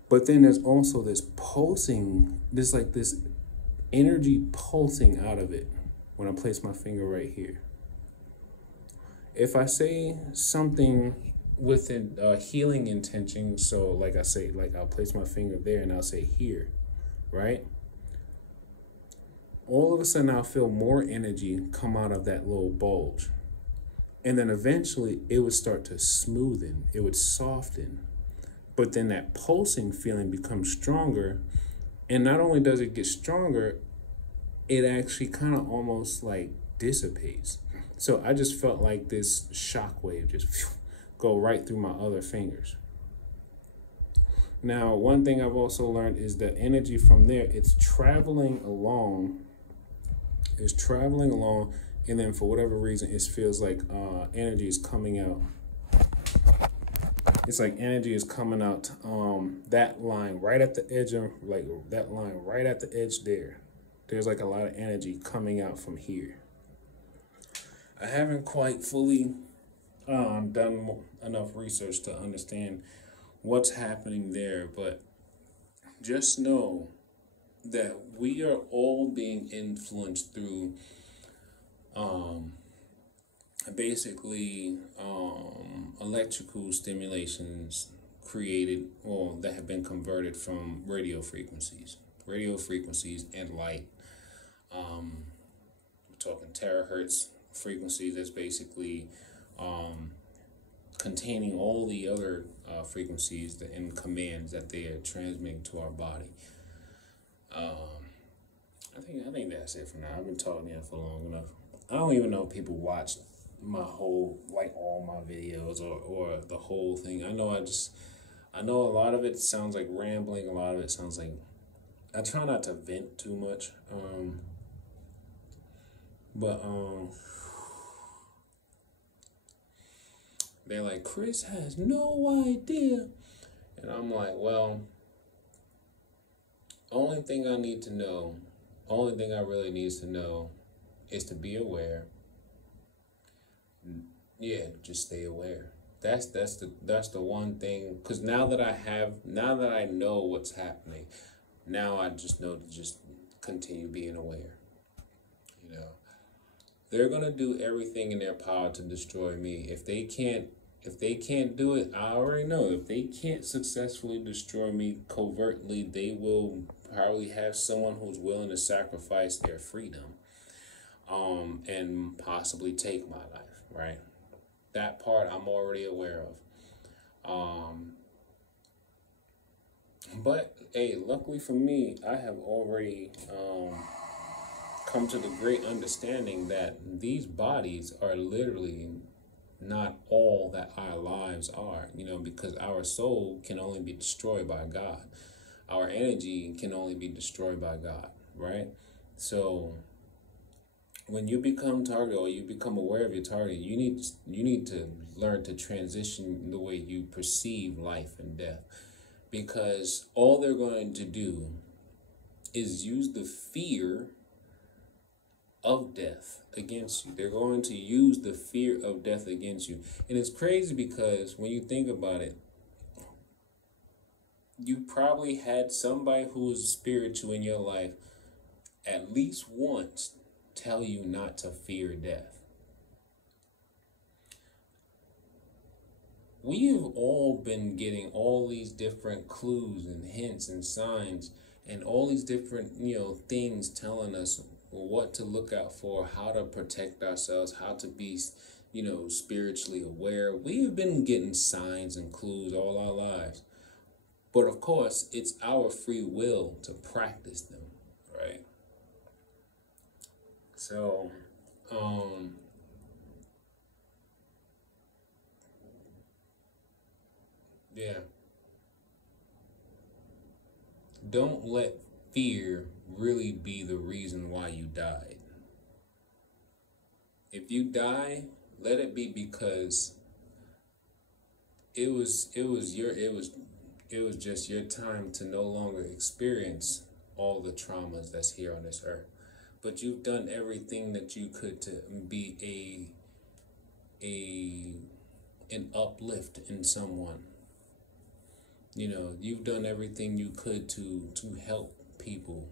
But then there's also this pulsing, this energy pulsing out of it when I place my finger right here. If I say something with a healing intention, so like I say, like I'll place my finger there and I'll say here, right? All of a sudden I'll feel more energy come out of that little bulge. And then eventually it would start to smoothen, it would soften. But then that pulsing feeling becomes stronger. And not only does it get stronger, it actually kind of almost like dissipates. So I just felt like this shock wave just go right through my other fingers. Now, one thing I've also learned is that energy from there, it's traveling along, and then for whatever reason, it feels like energy is coming out it's like energy is coming out that line right at the edge of, like that line right at the edge there. There's like a lot of energy coming out from here. I haven't quite fully done enough research to understand what's happening there, but just know that we are all being influenced through basically electrical stimulations created or that have been converted from radio frequencies and light. We're talking terahertz frequencies. That's basically containing all the other frequencies and commands that they are transmitting to our body. I think that's it for now. I've been talking here for long enough. I don't even know if people watch my whole, like all my videos or the whole thing. I know a lot of it sounds like rambling. A lot of it sounds like, I try not to vent too much. But they're like, Chris has no idea. And I'm like, well, only thing I really need to know is to be aware. Yeah, just stay aware. That's the one thing. Because now that I know what's happening, now I just know to just continue being aware. You know, they're gonna do everything in their power to destroy me. If they can't do it, I already know. If they can't successfully destroy me covertly, they will probably have someone who's willing to sacrifice their freedom, and possibly take my life, right? That part I'm already aware of. But hey, luckily for me, I have already come to the great understanding that these bodies are literally not all that our lives are, because our soul can only be destroyed by God. Our energy can only be destroyed by God, right? So when you become target, or you become aware of your target, you need to learn to transition the way you perceive life and death, because all they're going to do is use the fear of death against you. They're going to use the fear of death against you. And it's crazy because when you think about it, you probably had somebody who was spiritual in your life at least once tell you not to fear death. We have all been getting all these different clues and hints and signs and all these different, things telling us what to look out for, how to protect ourselves, how to be, spiritually aware. We have been getting signs and clues all our lives. But of course, it's our free will to practice them, right? So, yeah. Don't let fear really be the reason why you died. If you die, let it be because it was just your time to no longer experience all the traumas that's here on this earth. But you've done everything that you could to be an uplift in someone. You've done everything you could to help people,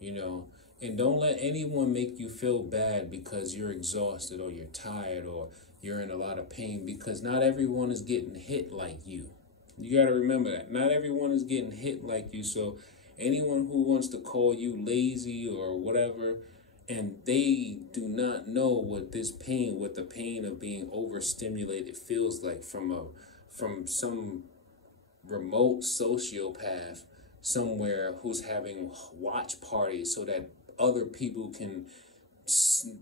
and don't let anyone make you feel bad because you're exhausted or you're tired or you're in a lot of pain, because not everyone is getting hit like you. You got to remember that. Not everyone is getting hit like you. So anyone who wants to call you lazy or whatever, and they do not know what the pain of being overstimulated feels like from some remote sociopath somewhere who's having watch parties so that other people can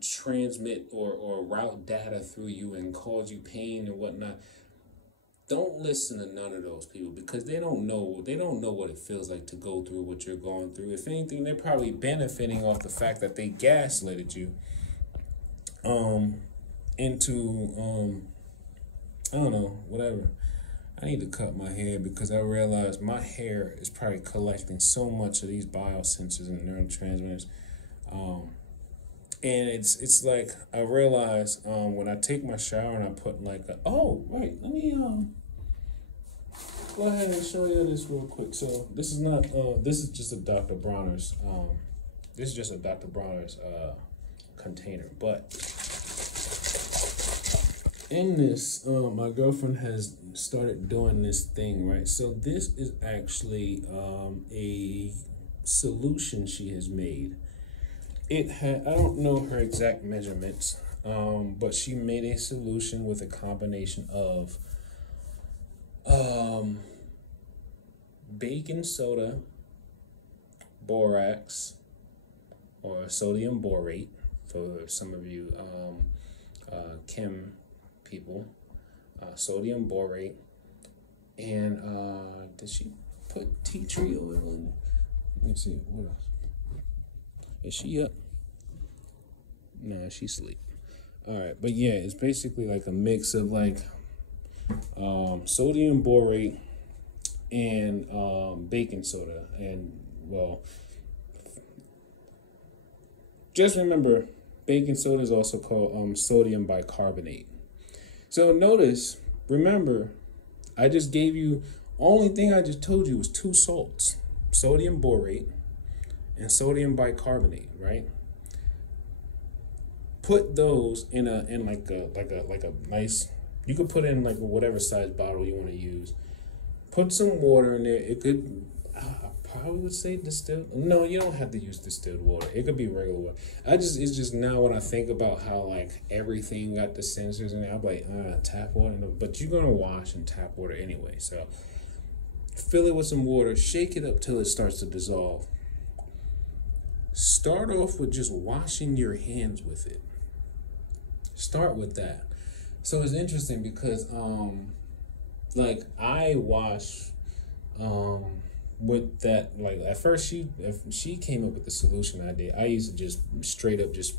transmit or route data through you and cause you pain and whatnot. Don't listen to none of those people, because they don't know what it feels like to go through what you're going through. If anything, they're probably benefiting off the fact that they gaslighted you into I don't know, whatever. I need to cut my hair because I realize my hair is probably collecting so much of these biosensors and neurotransmitters. And it's like I realize when I take my shower and I put like let me go ahead and show you this real quick. So this is not this is just a Dr. Bronner's container, but in this, my girlfriend has started doing this thing, right? So this is actually a solution she has made. I don't know her exact measurements, but she made a solution with a combination of baking soda, borax, or sodium borate for some of you chem people, sodium borate, and did she put tea tree oil in it? Let me see, what else? Is she up? No, she's asleep. All right, but yeah, it's basically like a mix of like sodium borate and baking soda, and well, just remember, baking soda is also called sodium bicarbonate. So remember, I just gave you, only thing I just told you was 2 salts, sodium borate and sodium bicarbonate, right? Put those in like a nice, you could put in like whatever size bottle you want to use. Put some water in there. It could, I probably would say distilled. No, you don't have to use distilled water. It could be regular water. It's just now when I think about how like everything got the sensors in it, I'm like, tap water. No, but you're gonna wash in tap water anyway. So fill it with some water, shake it up till it starts to dissolve. Start off with just washing your hands with it. Start with that. So it's interesting because like I wash with that, like at first if she came up with the solution I did. I used to just straight up just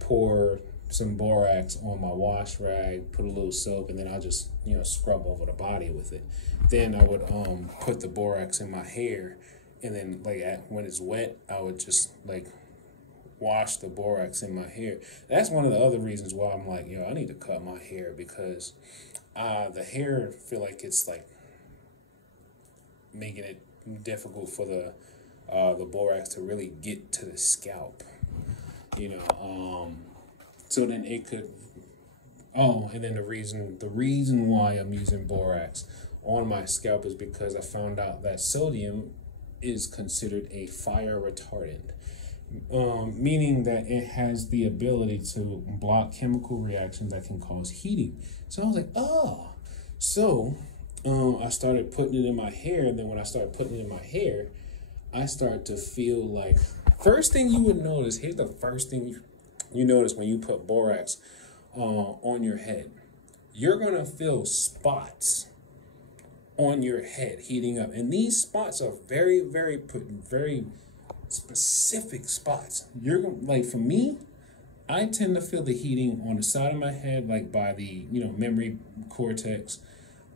pour some borax on my wash rag, put a little soap, and then I'll just scrub over the body with it. Then I would put the borax in my hair, and then when it's wet, I would just like wash the borax in my hair. That's one of the other reasons why I'm like, I need to cut my hair, because the hair feel like it's like making it difficult for the borax to really get to the scalp, so then it could, and then the reason why I'm using borax on my scalp is because I found out that sodium is considered a fire retardant, meaning that it has the ability to block chemical reactions that can cause heating. So I was like, I started putting it in my hair, and then when I started putting it in my hair, I started to feel like, first thing you would notice, here's the first thing you notice when you put borax on your head. You're going to feel spots on your head heating up. And these spots are very, very specific spots. For me, I tend to feel the heating on the side of my head, like by the, memory cortex.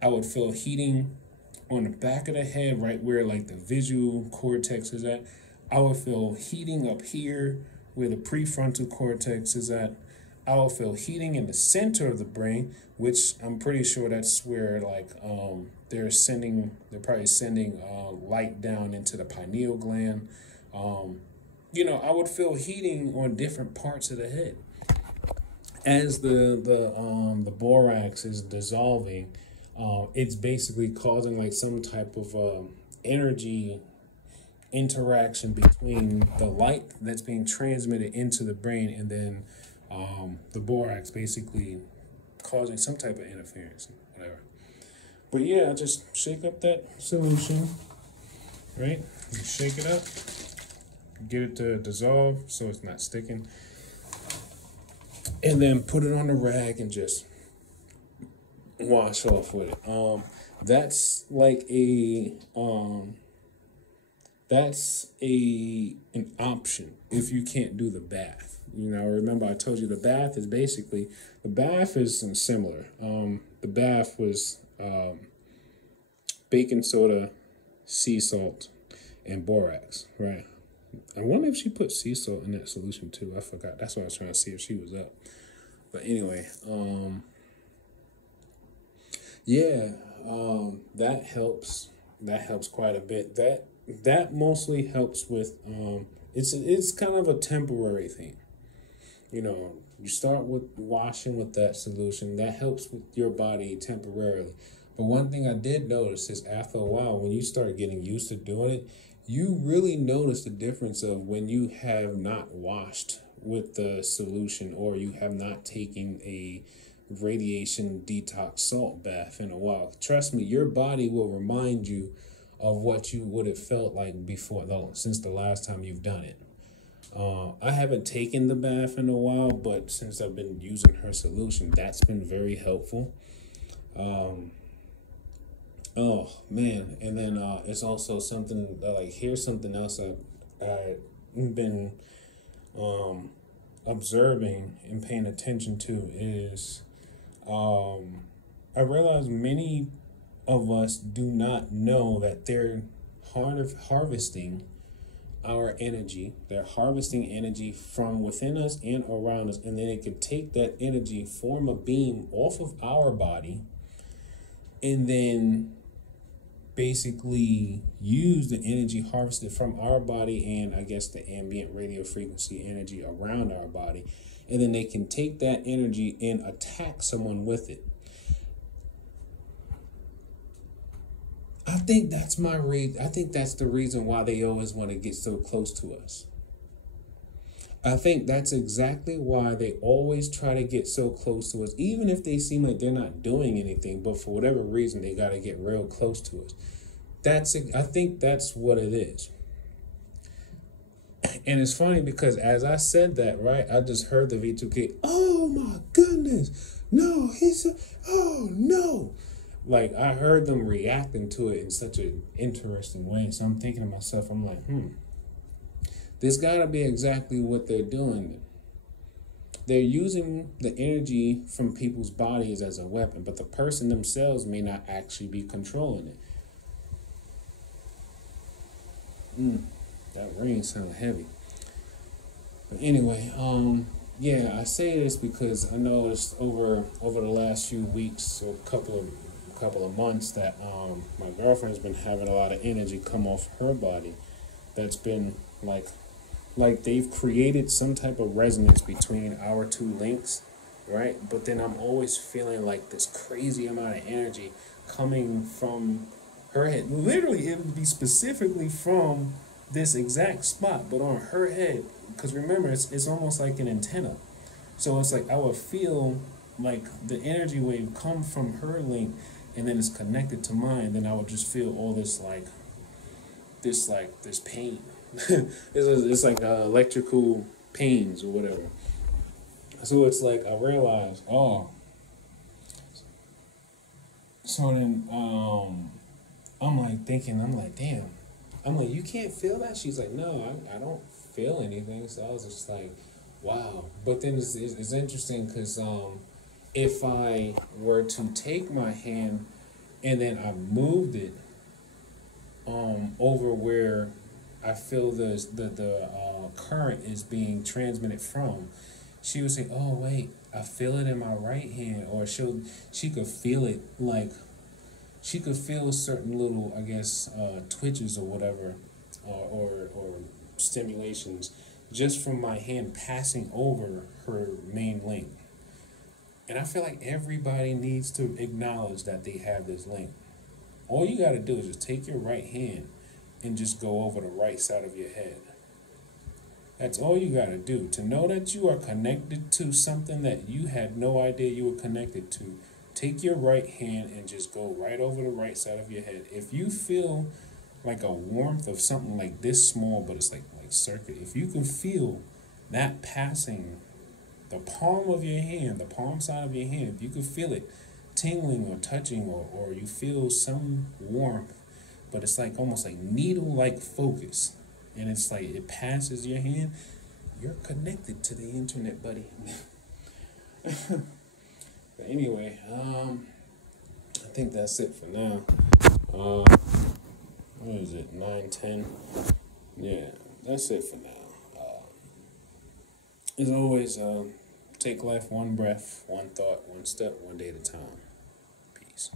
I would feel heating on the back of the head, right where like the visual cortex is at. I would feel heating up here where the prefrontal cortex is at. I will feel heating in the center of the brain, which I'm pretty sure that's where they're probably sending light down into the pineal gland. I would feel heating on different parts of the head as the borax is dissolving. It's basically causing like some type of energy interaction between the light that's being transmitted into the brain and then the borax basically causing some type of interference, whatever. But yeah, just shake up that solution, right? You shake it up, get it to dissolve so it's not sticking, and then put it on the rag and just wash off with it. That's like an option if you can't do the bath. Remember I told you the bath is similar. The bath was baking soda, sea salt, and borax, right? I wonder if she put sea salt in that solution too. I forgot. That's why I was trying to see if she was up. But anyway, yeah, that helps. That helps quite a bit. That mostly helps with it's kind of a temporary thing. You know, you start with washing with that solution. That helps with your body temporarily. But one thing I did notice is after a while, when you start getting used to doing it, you really notice the difference of when you have not washed with the solution or you have not taken a radiation detox salt bath in a while. Trust me, your body will remind you of what you would have felt like before, though, since the last time you've done it. I haven't taken the bath in a while, but since I've been using her solution, that's been very helpful. Oh man, and then it's also something like here's something else I've been observing and paying attention to is I realize many of us do not know that they're harvesting our energy. They're harvesting energy from within us and around us, and then it can take that energy, form a beam off of our body, and then basically use the energy harvested from our body and I guess the ambient radio frequency energy around our body, and then they can take that energy and attack someone with it. I think that's the reason why they always want to get so close to us. I think that's exactly why they always try to get so close to us, even if they seem like they're not doing anything, but for whatever reason, they got to get real close to us. I think that's what it is. And it's funny because as I said that, right, I just heard the V2K, oh my goodness, no, oh no. Like, I heard them reacting to it in such an interesting way. So I'm thinking to myself, I'm like, this got to be exactly what they're doing. They're using the energy from people's bodies as a weapon, but the person themselves may not actually be controlling it. That rain sounded heavy. But anyway, yeah, I say this because I noticed over the last few weeks or couple of months that my girlfriend's been having a lot of energy come off her body. That's been like they've created some type of resonance between our two links, right? But then I'm always feeling like this crazy amount of energy coming from her head. Literally, it would be specifically from this exact spot, but on her head. Because remember, it's almost like an antenna. So it's like I would feel like the energy wave come from her link, and then it's connected to mine. Then I would just feel all this pain. It's like electrical pains or whatever. So it's like I realized, so then I'm like thinking, damn. I'm like, you can't feel that? She's like, no, I don't feel anything. So I was just like, wow. But then it's interesting because if I were to take my hand and then I moved it over where I feel the current is being transmitted from, she would say, oh wait, I feel it in my right hand. Or she could feel it, like she could feel certain little, I guess, twitches or whatever, or stimulations just from my hand passing over her main link. And I feel like everybody needs to acknowledge that they have this link. All you got to do is just take your right hand and just go over the right side of your head. That's all you got to do. To know that you are connected to something that you had no idea you were connected to, take your right hand and just go right over the right side of your head. If you feel like a warmth of something like this small, but it's like circuit, if you can feel that passing the palm of your hand, the palm side of your hand, if you can feel it tingling or touching, or you feel some warmth, but it's like almost like needle-like focus, and it's like it passes your hand, you're connected to the internet, buddy. But anyway, I think that's it for now. What is it? 9:10. Yeah, that's it for now. As always, take life one breath, one thought, one step, one day at a time. Peace.